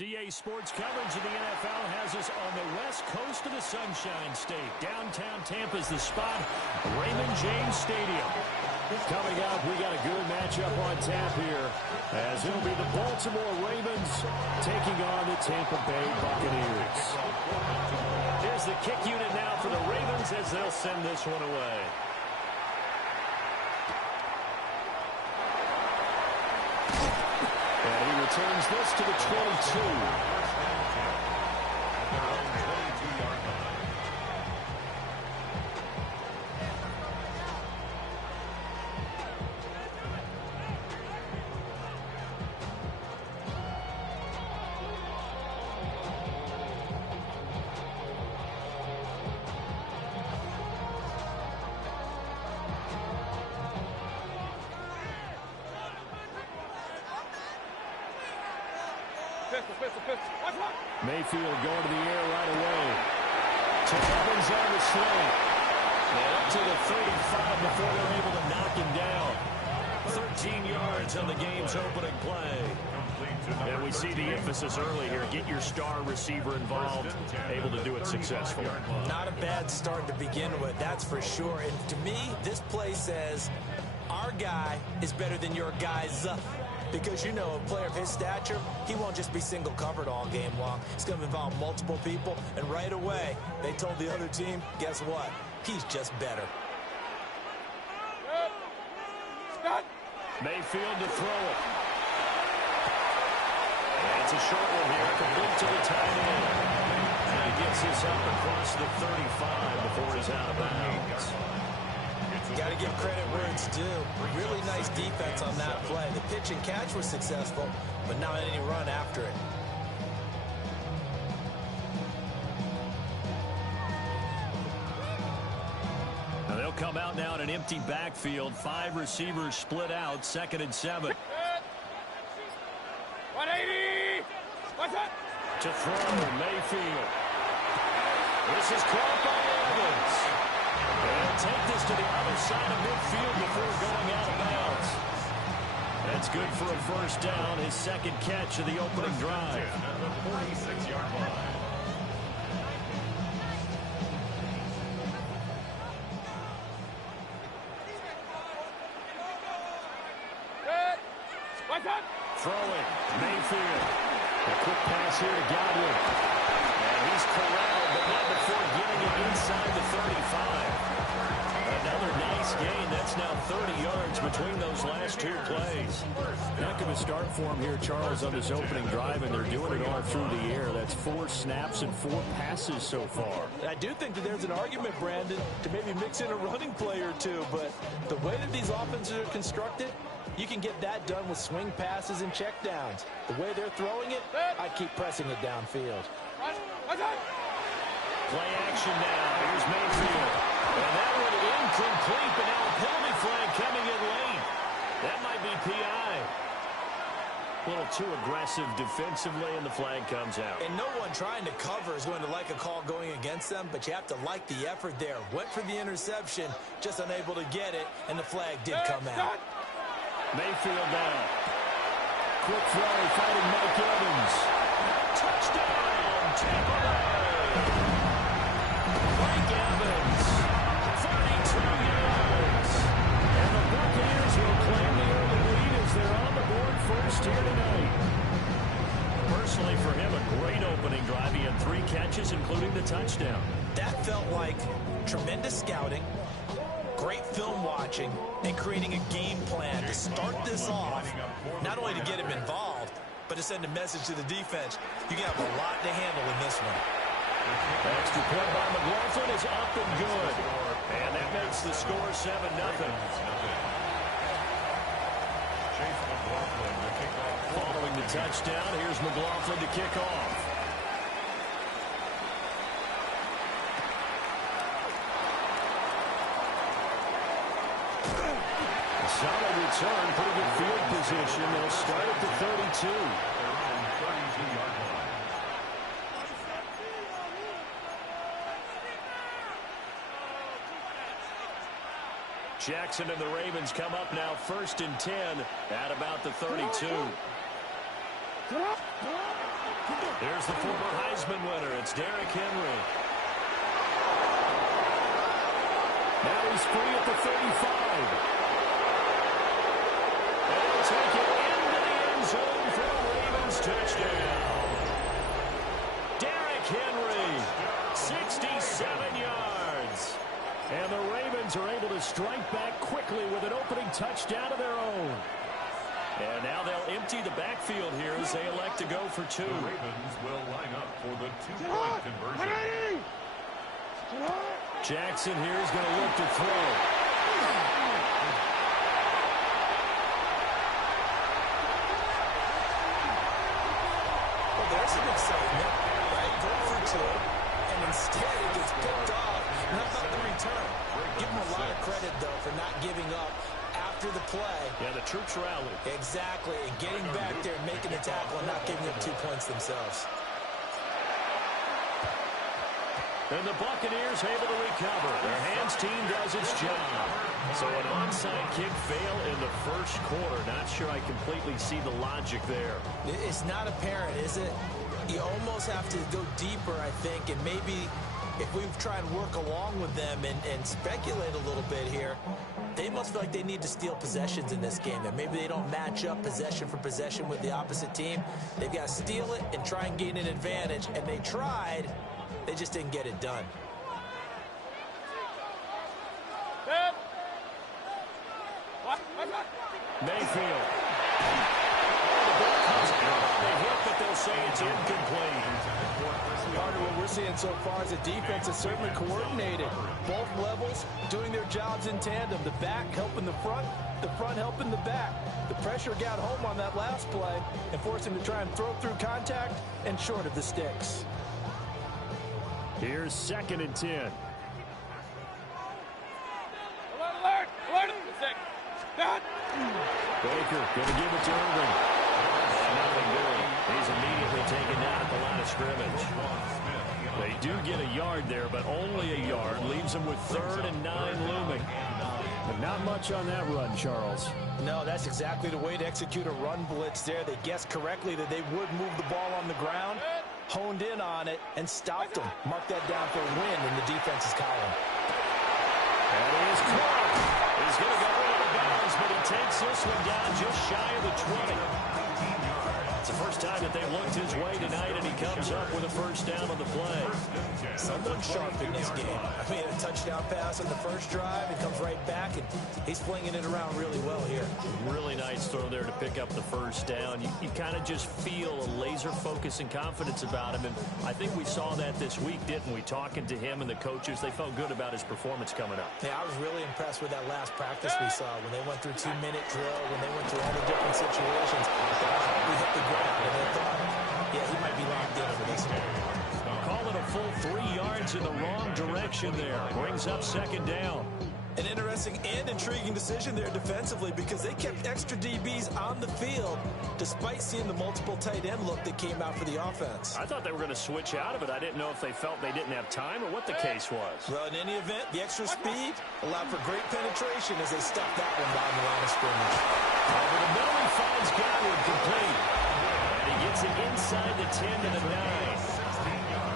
DA Sports coverage of the NFL has us on the west coast of the Sunshine State. Downtown Tampa's the spot, Raymond James Stadium. Coming up, we got a good matchup on tap here, as it'll be the Baltimore Ravens taking on the Tampa Bay Buccaneers. Here's the kick unit now for the Ravens as they'll send this one away. And he returns this to the 22. Mayfield going to the air right away. To Evans on the sling. And up to the 35 before they're able to knock him down. 13 yards on the game's opening play. And we see the emphasis early here. Get your star receiver involved. Able to do it successfully. Not a bad start to begin with, that's for sure. And to me, this play says our guy is better than your guys. Because, you know, a player of his stature, he won't just be single covered all game long. It's going to involve multiple people. And right away, they told the other team, guess what? He's just better. Mayfield to throw it. And it's a short one here, complete to the tight end. And he gets this up across the 35 before he's out of bounds. Got to give credit where it's due. Really nice defense on that play. The pitch and catch was successful, but not any run after it. Now they'll come out now in an empty backfield. 5 receivers split out, 2nd and 7. 180! What's up? To throw, Mayfield. This is caught by Evans. And take this to the other side of midfield before going out of bounds. That's good for a first down, his 2nd catch of the opening drive. At the 46-yard line. Throwing, Mayfield. A quick pass here to Godwin. And he's corralled, but not before getting it inside the 35. Another nice gain. That's now 30 yards between those last 2 plays. Heck of a start for him here, Charles, on this opening drive, and they're doing it all through the air. That's 4 snaps and 4 passes so far. I do think that there's an argument, Brandon, to maybe mix in a running play or two, but the way that these offenses are constructed, you can get that done with swing passes and checkdowns. The way they're throwing it, I'd keep pressing it downfield. Play action now. Here's Mayfield. And that one incomplete, but now a penalty flag coming in late. That might be PI. A little too aggressive defensively, and the flag comes out. And no one trying to cover is going to like a call going against them, but you have to like the effort there. Went for the interception, just unable to get it, and the flag did come out. Mayfield down. Quick throw, fighting Mike Evans. Touchdown, Tampa Bay. Mike Evans, 32 yards. And the Buccaneers will claim the early lead as they're on the board first here tonight. Personally, for him, a great opening drive. He had 3 catches, including the touchdown. That felt like tremendous scouting, great film watching, and creating a game plan to start this off, not only to get him involved, but to send a message to the defense. You can have a lot to handle in this one. Extra point by McLaughlin is up and good. And that makes the score 7-0. Following the touchdown, here's McLaughlin to kick off. Solid return, pretty good field position. They'll start at the 32. Jackson and the Ravens come up now 1st and 10 at about the 32. There's the former Heisman winner. It's Derrick Henry. Now he's free at the 35. They'll take it into the end zone for a Ravens touchdown. Derrick Henry, 67 yards. And the Ravens are able to strike back quickly with an opening touchdown of their own. And now they'll empty the backfield here as they elect to go for 2. The Ravens will line up for the 2-point conversion. Jackson here is going to look to throw. Well, there's some excitement, right? Going for 2, and instead it gets picked off. How about the return? Give him a lot of credit, though, for not giving up after after the play. Yeah, the troops rallied. Exactly, and getting back there and making the tackle and not giving up 2 points themselves. And the Buccaneers able to recover. Their hands team does its job. So an onside kick fail in the first quarter. Not sure I completely see the logic there. It's not apparent, is it? You almost have to go deeper, I think, and maybe if we try and work along with them and speculate a little bit here, they must feel like they need to steal possessions in this game. And maybe they don't match up possession for possession with the opposite team. They've got to steal it and try and gain an advantage. And they tried. They just didn't get it done. Mayfield. The ball comes out on the hit, but they'll say it's incomplete. Carter, what we're seeing so far is the defense is certainly coordinated. Both levels doing their jobs in tandem. The back helping the front helping the back. The pressure got home on that last play and forced him to try and throw through contact and short of the sticks. Here's 2nd and 10. Baker going to give it to Irvin. Nothing doing. He's immediately taken down at the line of scrimmage. They do get a yard there, but only a yard. Leaves them with 3rd and 9 looming. But not much on that run, Charles. No, that's exactly the way to execute a run blitz there. They guessed correctly that they would move the ball on the ground, honed in on it, and stopped them. Mark that down for a win in the defense's column. And he is caught. He's going to go out of bounds, but he takes this one down just shy of the 20. It's the first time that they've looked his way tonight, and he comes up with a first down on the play. Someone sharp in this game. I mean, a touchdown pass on the first drive, and comes right back, and he's flinging it around really well here. Really nice throw there to pick up the first down. You kind of just feel a laser focus and confidence about him, and I think we saw that this week, didn't we? Talking to him and the coaches, they felt good about his performance coming up. Yeah, I was really impressed with that last practice we saw when they went through 2-minute drill, when they went through all the different situations. We hit the ground, and they thought, yeah, he might be locked in for this one. Call it a full 3 yards in the wrong direction there. Brings up 2nd down. An interesting and intriguing decision there defensively because they kept extra DBs on the field despite seeing the multiple tight end look that came out for the offense. I thought they were going to switch out of it. I didn't know if they felt they didn't have time or what the case was. Well, in any event, the extra speed allowed for great penetration as they stuffed that one down the line of scrimmage. Over the middle, he finds Godwin complete. And he gets it inside the 10 to the 9.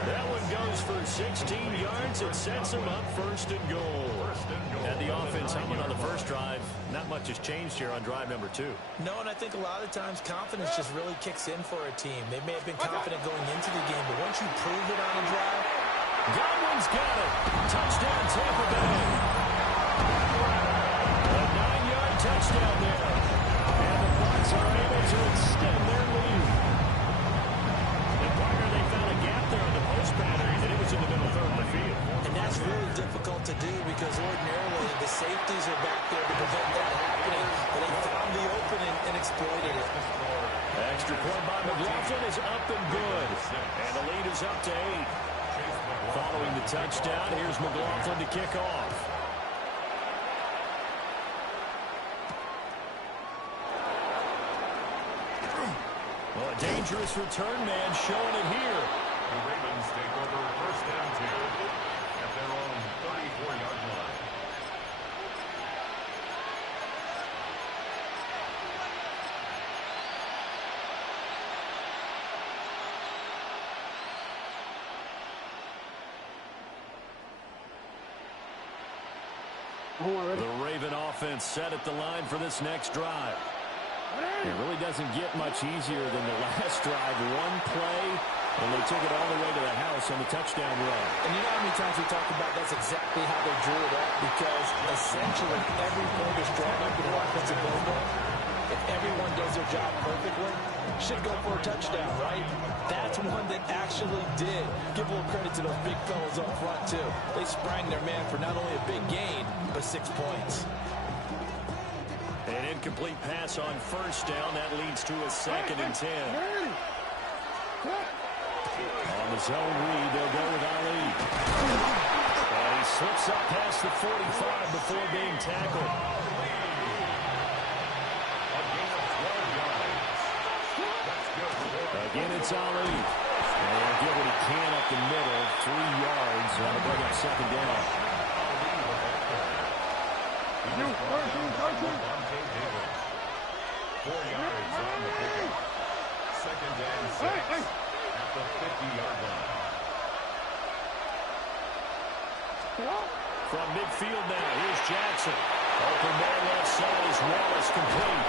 That one goes for 16 yards. It sets him up 1st and goal. And the offense humming on the first drive. Not much has changed here on drive number 2. No, and I think a lot of times confidence just really kicks in for a team. They may have been confident going into the game, but once you prove it on a drive. Godwin's got it. Touchdown, Tampa Bay. A 9-yard touchdown there. And the Bucs are able to extend their lead. And partner, they found a gap there on the post battery, and it was in the middle third of the field. And that's really difficult to do because ordinarily the safeties are back there to prevent that happening. But they found the opening and exploited it. Extra point by McLaughlin is up and good. And the lead is up to 8. Following the touchdown, here's McLaughlin to kick off. Well, a dangerous return man showing it here. The Ravens take over 1st and 2 at their own 34-yard line. The Raven offense set at the line for this next drive. It really doesn't get much easier than the last drive. One play, and they took it all the way to the house on the touchdown run. And you know how many times we talked about that's exactly how they drew it up? Because essentially every play is drawn up in the offensive billboard. If everyone does their job perfectly, should go for a touchdown, right? That's one that actually did. Give a little credit to those big fellas up front, too. They sprang their man for not only a big gain, but 6 points. An incomplete pass on first down. That leads to a 2nd and 10. On the zone read, they'll go with Ali. And he slips up past the 45 before being tackled. Ali. And he'll get what he can up the middle. 3 yards on the bring up second down. 4 yards on the pickup. Second and 6 at the 50-yard line. From midfield now, here's Jackson. Open man left side is Wallace, complete.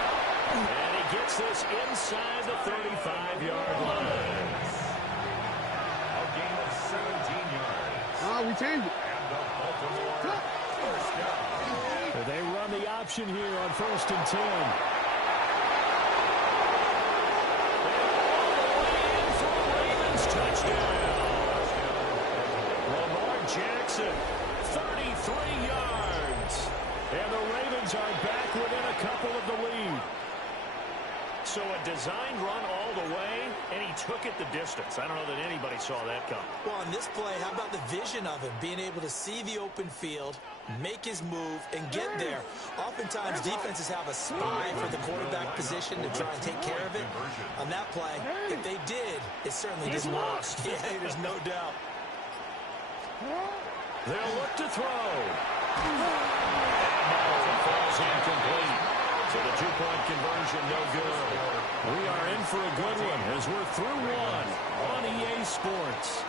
And he gets this inside the 35-yard line. A gain of 17 yards. We changed it. And the Baltimore first down. They run the option here on 1st and 10. Touchdown. Lamar Jackson, 33 yards. And the Ravens are back within a couple of the lead. So a designed run all the way, and he took it the distance. I don't know that anybody saw that come. Well, on this play, how about the vision of him? Being able to see the open field, make his move, and get there. Oftentimes, defenses have a spy for the quarterback position to try and take care of it. On that play, if they did, it certainly didn't work. Yeah, there's no doubt. They'll look to throw. And now it falls incomplete. So the 2-point conversion, no good. We are in for a good one as we're through one on EA Sports.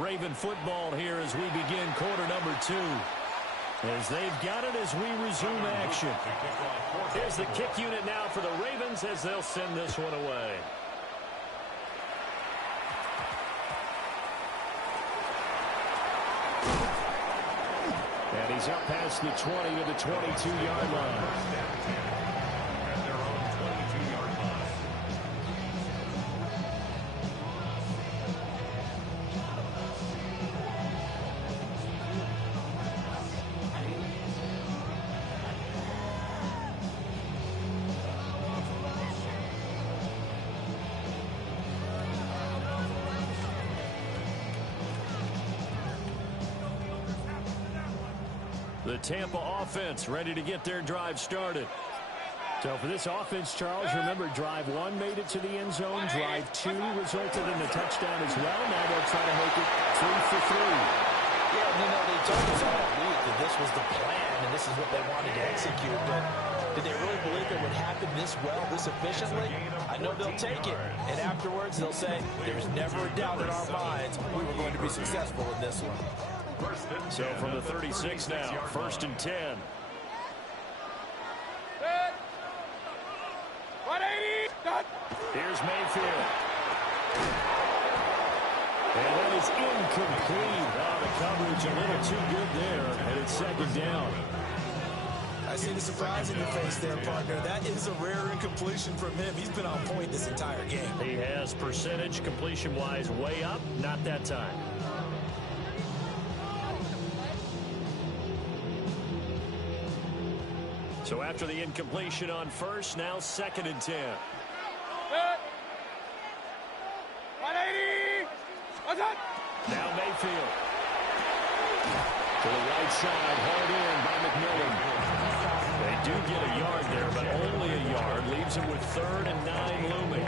Raven football here as we begin quarter number 2. As they've got it as we resume action. Here's the kick unit now for the Ravens as they'll send this one away. And he's up past the 20 to the 22-yard line. At their own 22-yard line. The Tampa offense ready to get their drive started. So for this offense, Charles, remember, drive 1 made it to the end zone. Drive 2 resulted in a touchdown as well. Now they'll try to make it 3 for 3. Yeah, you know, they told us all week that this was the plan and this is what they wanted to execute. But did they really believe it would happen this well, this efficiently? I know they'll take it. And afterwards, they'll say, there's never a doubt in our minds we were going to be successful in this one. So from the 36 now, 1st and 10. 180. Done. Here's Mayfield. And that is incomplete. Oh, the coverage a little too good there, and it's second down. I see the surprise in your face there, partner. That is a rare incompletion from him. He's been on point this entire game. He has percentage completion-wise way up, not that time. So after the incompletion on 1st, now 2nd and 10. 180. What's up? Now Mayfield. To the right side, hauled in by McMillan. They do get a yard there, but only a yard. Leaves him with 3rd and 9 looming.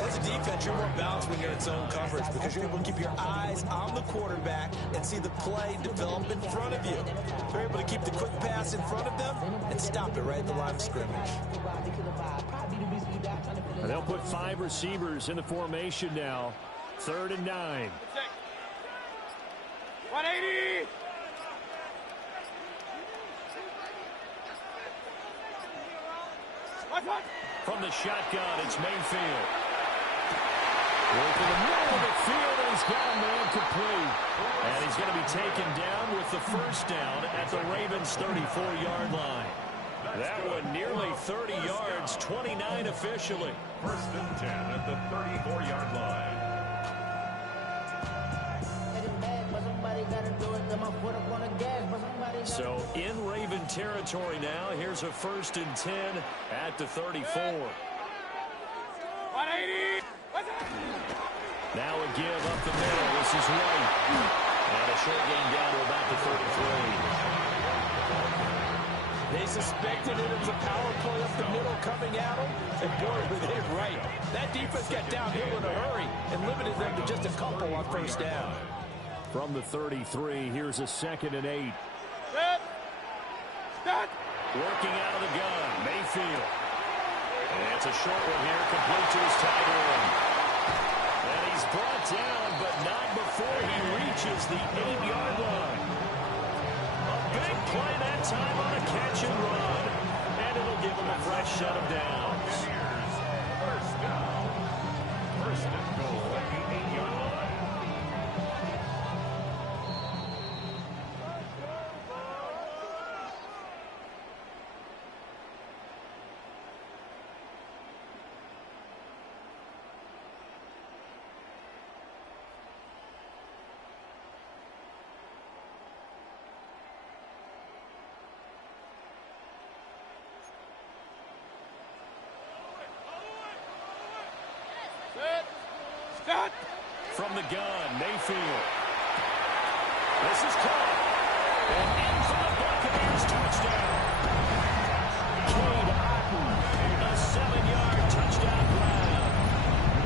As a defense, you're more balanced when you're in zone coverage because you're able to keep your eyes on the quarterback and see the play develop in front of you. You're able to keep the quick pass in front of them and stop it right at the line of scrimmage. They'll put 5 receivers in the formation now. 3rd and 9. 180. What? From the shotgun, it's Mayfield. Working the middle of the field, and he's got a man complete. And he's going to be taken down with the first down at the Ravens' 34-yard line. That one nearly 30 yards, 29 officially. 1st and 10 at the 34-yard line. So in Raven territory now. Here's a 1st and 10 at the 34. 180. Now a give up the middle. This is White. And a short gain down to about the 33. They suspected it was a power play up the middle coming at them, and boy, were they right. That defense got downhill in a hurry and limited them to just a couple on first down. From the 33, here's a 2nd and 8. Working out of the gun, Mayfield. And it's a short one here, complete to his tight end. And he's brought down, but not before he reaches the 8-yard line. A big play that time on a catch and run. And it'll give him a fresh set of downs. First down. First and goal at the 8-yard line. From the gun, Mayfield. This is caught. And in for the Buccaneers touchdown. Cade Otton, a 7-yard touchdown grab.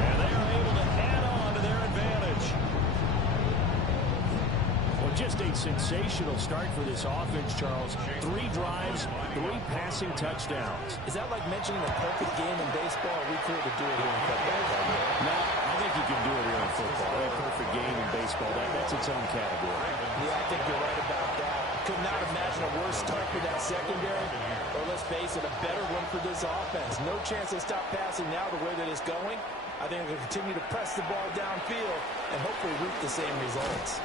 And they are able to add on to their advantage. Well, just a sensational start for this offense, Charles. 3 drives, 3 passing touchdowns. Is that like mentioning a perfect game in baseball? Are we cool to do it here in football? No, I think you can do it here in football. A perfect game in baseball, that's its own category. Yeah, I think you're right about that. Could not imagine a worse start for that secondary. Or let's face it, a better one for this offense. No chance they stop passing now the way that it's going. I think they'll continue to press the ball downfield and hopefully reap the same results.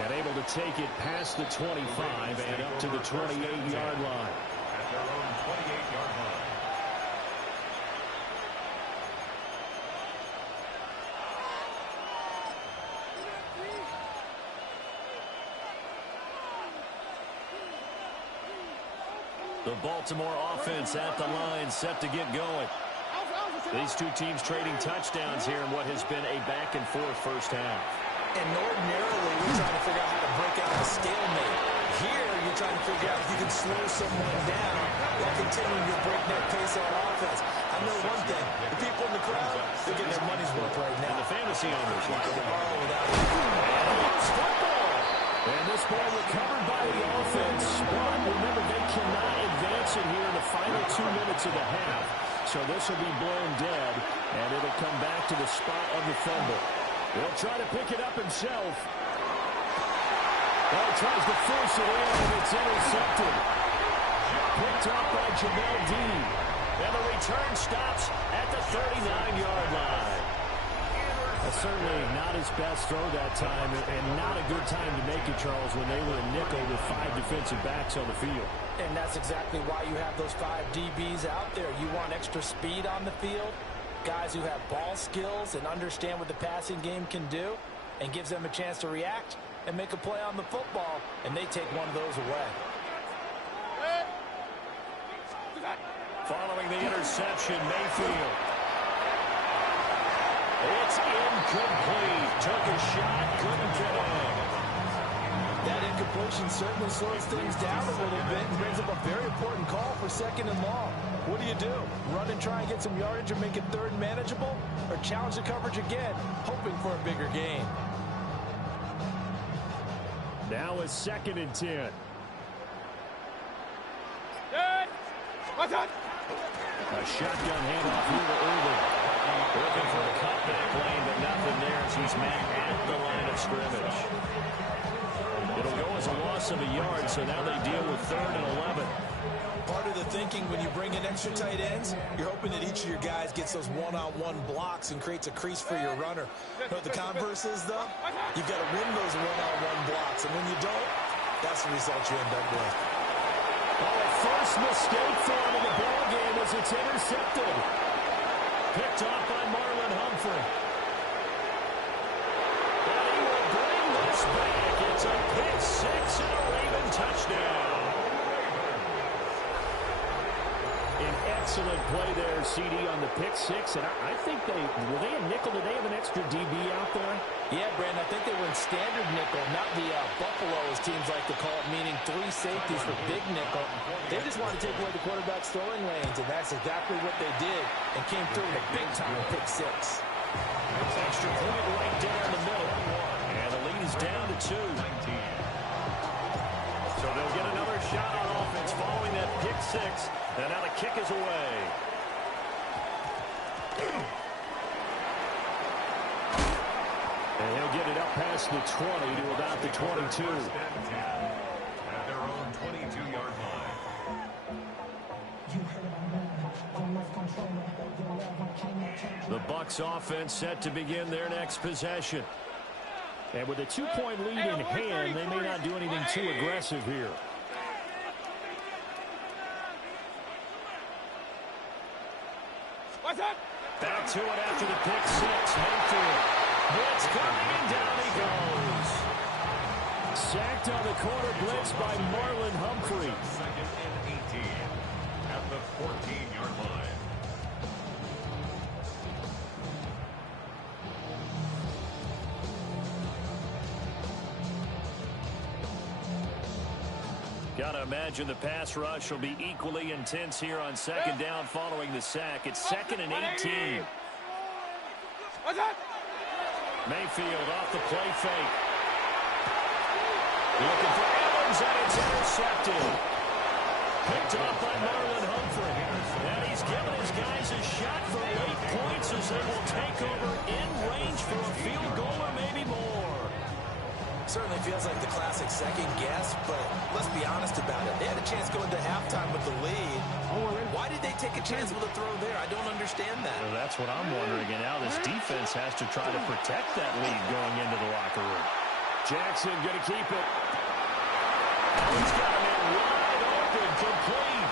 And able to take it past the 25 and up to the 28-yard line. At their own 28-yard line. The Baltimore offense at the line, set to get going. These two teams trading touchdowns here in what has been a back-and-forth first half. And ordinarily, we're trying to figure out how to break out a stalemate. Here, you're trying to figure out if you can slow someone down while continuing your breakneck pace on offense. I know one thing. The people in the crowd, they're getting their money's worth right now. And the fantasy owners like it. And this ball recovered by the offense. But remember, they cannot advance it here in the final 2 minutes of the half. So this will be blown dead, and it'll come back to the spot of the fumble. He'll try to pick it up himself. Well, he tries to force it in, and it's intercepted. Picked up by Jamel Dean. And the return stops at the 39-yard line. That's certainly not his best throw that time, and not a good time to make it, Charles, when they were a nickel with 5 defensive backs on the field. And that's exactly why you have those 5 DBs out there. You want extra speed on the field, guys who have ball skills and understand what the passing game can do, and gives them a chance to react and make a play on the football, and they take one of those away. Following the interception, Mayfield. It's incomplete. Took a shot, couldn't get in. That incompletion certainly slows things down a little bit and brings up a very important call for 2nd and long. What do? Run and try and get some yardage or make it 3rd and manageable? Or challenge the coverage again, hoping for a bigger gain? Now a 2nd and 10. A shotgun handoff here to Irvin. Looking for a cutback lane, but nothing there as he's met at the line of scrimmage. It'll go as a loss of a yard, so now they deal with 3rd and 11. Part of the thinking when you bring in extra tight ends, you're hoping that each of your guys gets those one-on-one blocks and creates a crease for your runner. But the converse is, though, you've got to win those one-on-one blocks, and when you don't, that's the result you end up with. Oh, a first mistake for him in the ballgame as it's intercepted. Picked off by Marlon Humphrey. And he will bring this back. It's a pick 6 and a Raven touchdown. An excellent play there, CD, on the pick six. And I think were they a nickel? Did they have an extra DB out there? Yeah, Brandon, I think they were in standard nickel, not the Buffalo, as teams like to call it, meaning 3 safeties for big nickel. They just wanted to take away the quarterback's throwing lanes, and that's exactly what they did and came through with a big-time pick six. Extra point right down the middle. And the lead is down to 2. So they'll get another shot on offense following that pick six. And now the kick is away. And he'll get it up past the 20 to about the 22. At their own 22-yard line. The Bucs offense set to begin their next possession. And with a 2-point lead in hand, they may not do anything too aggressive here. Back to it after the pick six. Mayfield. Blitz coming. Down he goes. Sacked on the corner blitz by Marlon Humphrey. Second and 18 at the 14-yard line. Gotta imagine the pass rush will be equally intense here on second down following the sack. It's second and 18. Mayfield off the play fake. Looking for Evans, and it's intercepted. Picked off by Marlon Humphrey. And he's given his guys a shot for late points as they will take over in range for a field goal or maybe more. Certainly feels like the classic second guess, but let's be honest about it. They had a chance going to halftime with the lead. Why did they take a chance with a throw there? I don't understand that. Well, that's what I'm wondering. And now this defense has to try to protect that lead going into the locker room. Jackson going to keep it. Oh, he's got him in wide open, complete.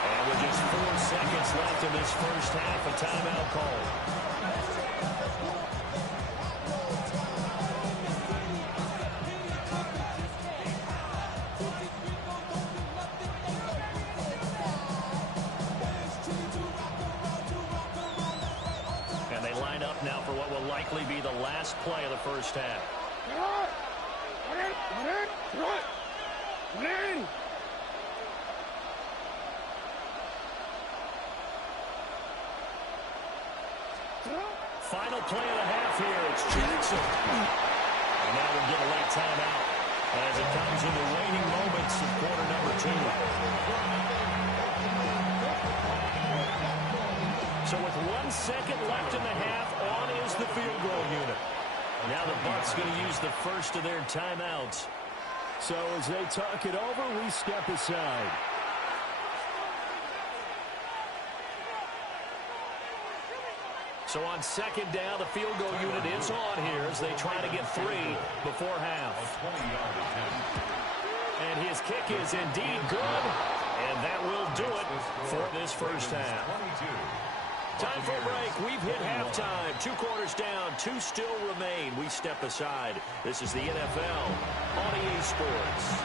And with just 4 seconds left in this first half, a timeout call. Now for what will likely be the last play of the first half. Final play of the half here. It's Jackson. And now we'll get a late timeout as it comes in the waning moments of quarter number 2. So with 1 second left in the half, on is the field goal unit. Now the Bucs going to use the first of their timeouts. So as they talk it over, we step aside. So on second down, the field goal unit is on here as they try to get 3 before half. And his kick is indeed good. And that will do it for this first half. Time for a break. We've hit halftime. 2 quarters down. 2 still remain. We step aside. This is the NFL on EA Sports.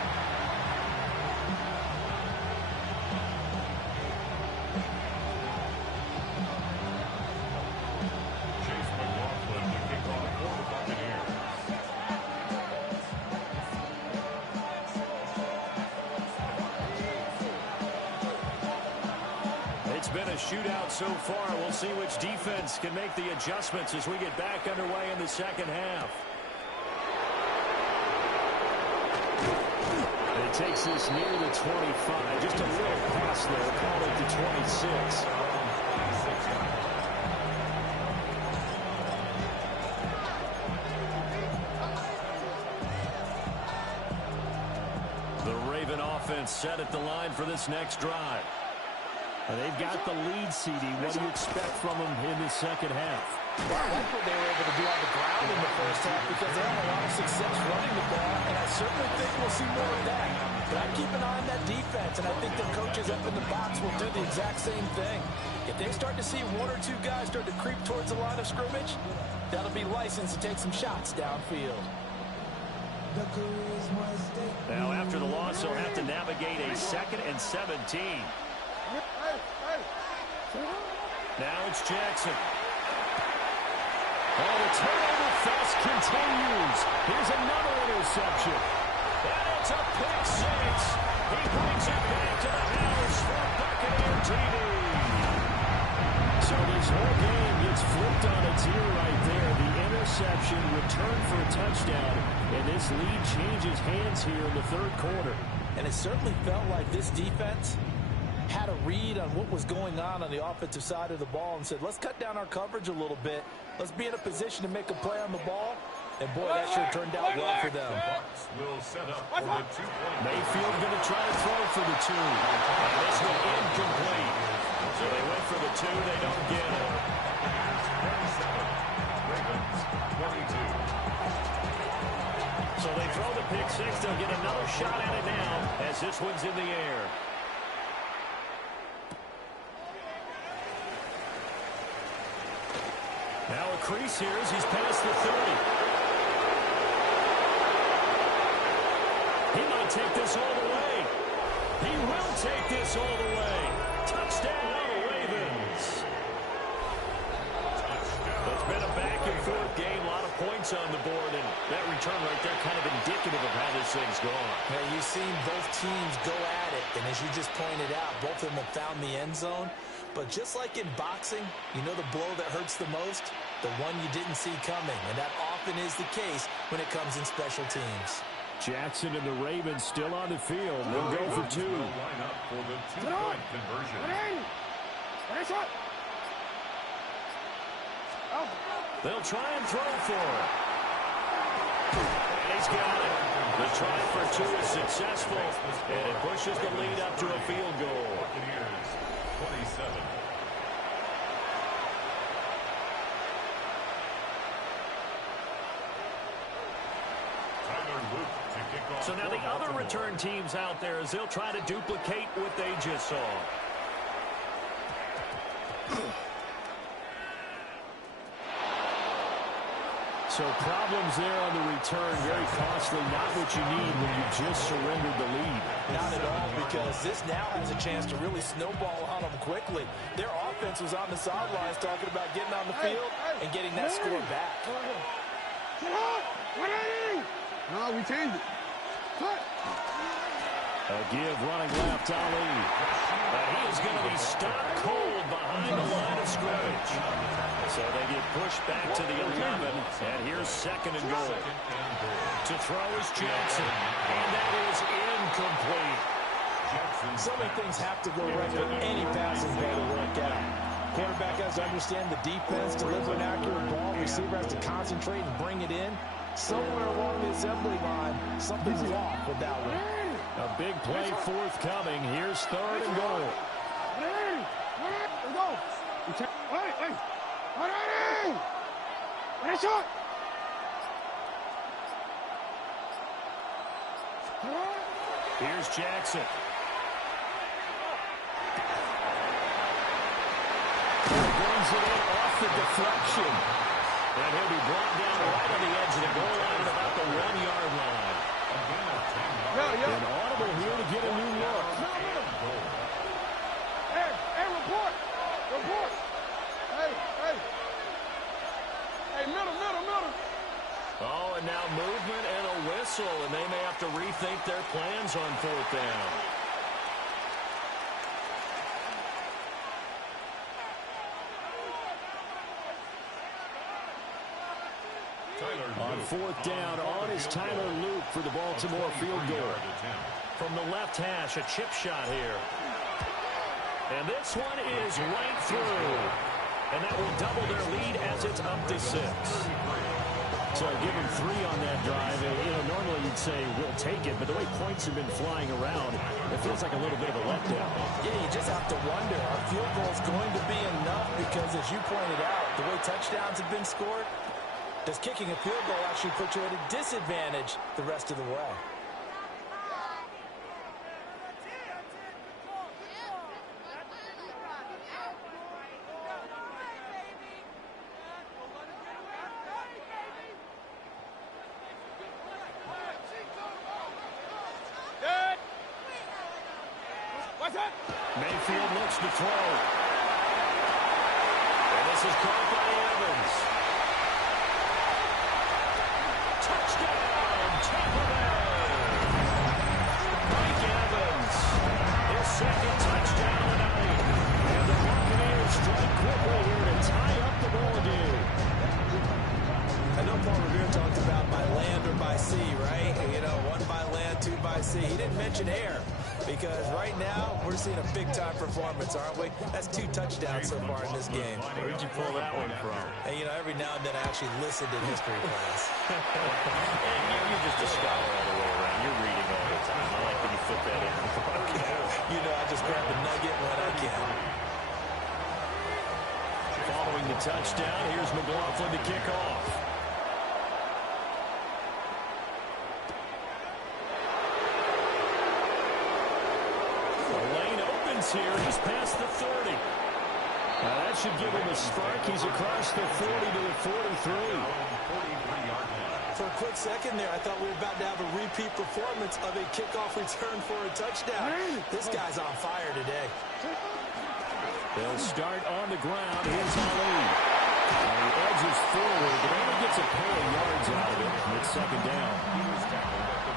Shootout so far. We'll see which defense can make the adjustments as we get back underway in the second half. And it takes this near the 25. Just a little pass there. Call it the 26. The Raven offense set at the line for this next drive. And they've got the lead, CD. What do you expect from them in the second half? Well, I like what they were able to do on the ground in the first half because they had a lot of success running the ball, and I certainly think we'll see more of that. But I keep an eye on that defense, and I think the coaches up in the box will do the exact same thing. If they start to see 1 or 2 guys start to creep towards the line of scrimmage, that'll be licensed to take some shots downfield. Now, after the loss, they'll have to navigate a 2nd and 17. Now it's Jackson. Oh, the turnover fest continues. Here's another interception. And it's a pick six. He brings it back to the house for Buccaneer TV. So this whole game gets flipped on its ear right there. The interception returned for a touchdown, and this lead changes hands here in the third quarter. And it certainly felt like this defense had a read on what was going on the offensive side of the ball and said, let's cut down our coverage a little bit. Let's be in a position to make a play on the ball. And, boy, that sure turned out well for them. Will set up for the 2-point. Mayfield going to try to throw for the 2. And this one incomplete. So they went for the 2. They don't get it. 27. Ravens 22. So they throw the pick six. They'll get another shot at it now as this one's in the air. Now a crease here as he's past the 30. He might take this all the way. He will take this all the way. Touchdown, Ravens. It's been a back-and-forth game. A lot of points on the board, and that return right there kind of indicative of how this thing's going. Yeah, you've seen both teams go at it, and as you just pointed out, both of them have found the end zone. But just like in boxing, you know the blow that hurts the most? The one you didn't see coming, and that often is the case when it comes in special teams. Jackson and the Ravens still on the field. They'll go for 2. Will line up for the 2-point conversion. They'll try and throw for it. And he's got it. The try for 2 is successful, and it pushes the lead up to a field goal. Buccaneers 27. So now the other return teams out there as they'll try to duplicate what they just saw. So problems there on the return, very costly, not what you need when you just surrendered the lead. Not at all, because this now has a chance to really snowball on them quickly. Their offense was on the sidelines talking about getting on the field and getting that score back. No, we changed it. A give running left, Ali. But he is going to be stopped cold behind the line of scrimmage. So they get pushed back to the 11, and here's second and goal. To throw is Jackson, and that is incomplete. So many things have to go right for any passing play to work out. Quarterback has to understand the defense, deliver an accurate ball. Receiver has to concentrate and bring it in. Somewhere along the assembly line, something's off with that one. A big play forthcoming. Here's third and goal. Here's Jackson. Brings it in off the deflection. And he'll be brought down right on the edge of the goal line at about the 1-yard line. An audible here to get a new look. Hey, report. Hey, middle. Oh, and now movement and a whistle, and they may have to rethink their plans on 4th down. On 4th down, on is Tyler Luke for the Baltimore field goal. From the left hash, a chip shot here. And this one is right through. And that will double their lead as it's up to 6. So give them 3 on that drive. Normally you'd say we'll take it, but the way points have been flying around, it feels like a little bit of a letdown. Yeah, you just have to wonder, are field goals going to be enough? Because as you pointed out, the way touchdowns have been scored, does kicking a field goal actually put you at a disadvantage the rest of the way? Mayfield looks to throw. is caught by Evans. Touchdown, Tampa Bay. Mike Evans, his second touchdown tonight. And the Buccaneers strike quickly here to tie up the ball game. I know Paul Revere talked about by land or by sea, right? You know, one by land, two by sea. He didn't mention air because right now we're seeing a big-time performance, aren't we? That's 2 touchdowns so far in this game. Where'd you pull that one from? And, you know, every now and then I actually listened in history class. And you're just a scholar all the way around. You're reading all the time. I like when you fit that in. You know, I just grab a nugget when I can. Following the touchdown, here's McLaughlin to kick off. Here, he's past the 30. Now that should give him a spark. He's across the 40 to the 43. For a quick second there, I thought we were about to have a repeat performance of a kickoff return for a touchdown. This guy's on fire today. They'll start on the ground. Here's Na-illy. He edges forward, but only gets a pair of yards out of it. It's second down.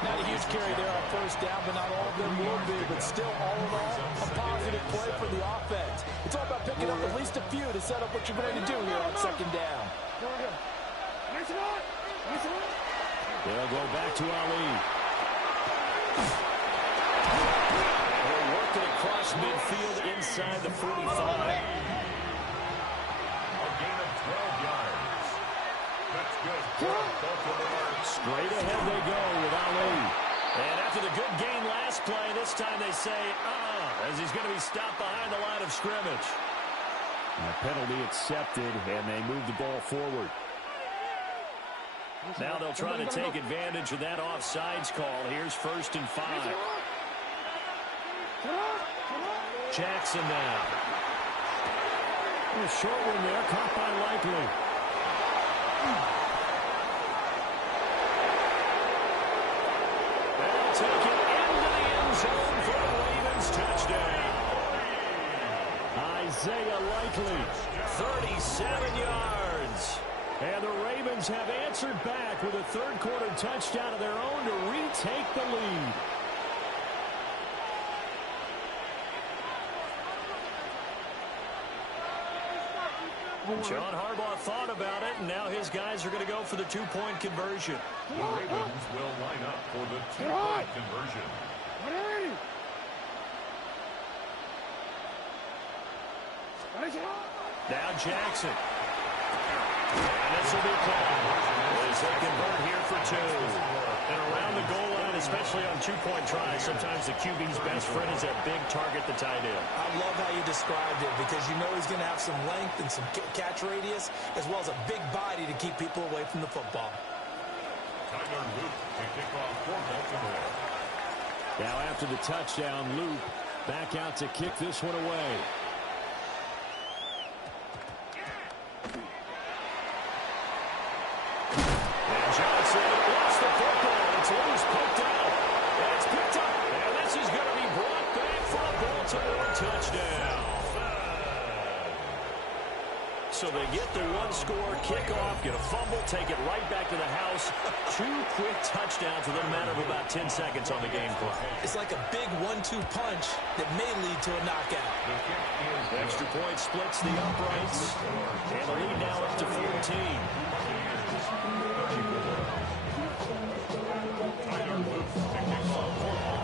Not a huge carry there on first down, but not all of them will be. But still, all in all, a positive play for the offense. It's all about picking up at least a few to set up what you're going to do here on second down. They'll go back to Ali. They'll work it across midfield inside the 45. A gain of 12 yards. That's good. Straight ahead they go with Ali. And after the good gain last play, this time they say, as he's going to be stopped behind the line of scrimmage. A penalty accepted, and they move the ball forward. Now they'll try to take advantage of that offsides call. Here's 1st and 5. Jackson now. A short one there, caught by Likely. They'll take it into the end zone for the Ravens touchdown. Isaiah Likely, 37 yards. And the Ravens have answered back with a third-quarter touchdown of their own to retake the lead. John Harbaugh thought about it, and now his guys are going to go for the 2-point conversion. The Ravens will line up for the 2-point conversion. Now Jackson. And this will be called as they convert here for 2. And around the goal line, especially on 2-point tries, sometimes the QB's best friend is that big target, the tight end. I love how you described it because you know he's going to have some length and some catch radius as well as a big body to keep people away from the football. Tyler Luke to kick off for Baltimore. Now after the touchdown, Luke back out to kick this one away. And Johnson lost the football. It's loose, picked out. And it's picked up. And this is going to be brought back for a Baltimore touchdown. So they get the one-score kickoff, get a fumble, take it right back to the house. 2 quick touchdowns within a matter of about 10 seconds on the game clock. It's like a big 1-2 punch that may lead to a knockout. Extra point splits the uprights. And the lead now up to 14.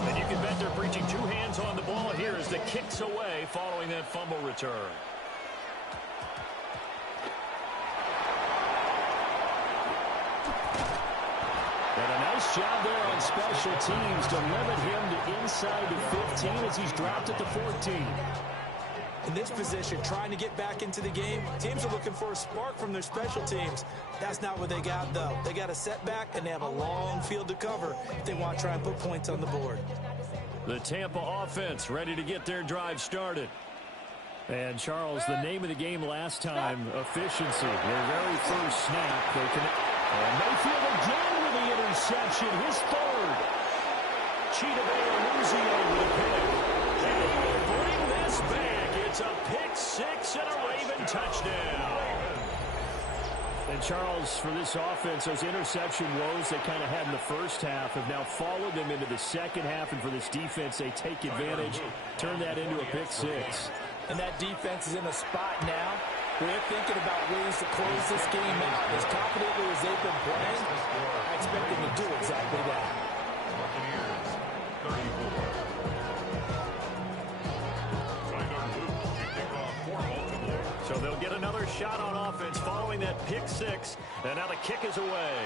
And you can bet they're preaching 2 hands on the ball here as the kicks away following that fumble return. And a nice job there on special teams to limit him to inside the 15 as he's dropped at the 14. In this position, trying to get back into the game, teams are looking for a spark from their special teams. That's not what they got, though. They got a setback, and they have a long field to cover if they want to try and put points on the board. The Tampa offense ready to get their drive started. And, Charles, the name of the game last time, efficiency. Their very first snap. They can... And Mayfield again with the interception, his third. Cheetah Bay Aluzio with a pick. And they will bring this back. It's a pick 6 and a Raven touchdown. And Charles, for this offense, those interception woes they kind of had in the first half have now followed them into the second half. And for this defense, they take advantage, turn that into a pick six. And that defense is in a spot now where they're thinking about ways to close this game out. As confidently as they've been playing, I expect them to do exactly that. Buccaneers, 34. So they'll get another shot on offense following that pick six. And now the kick is away.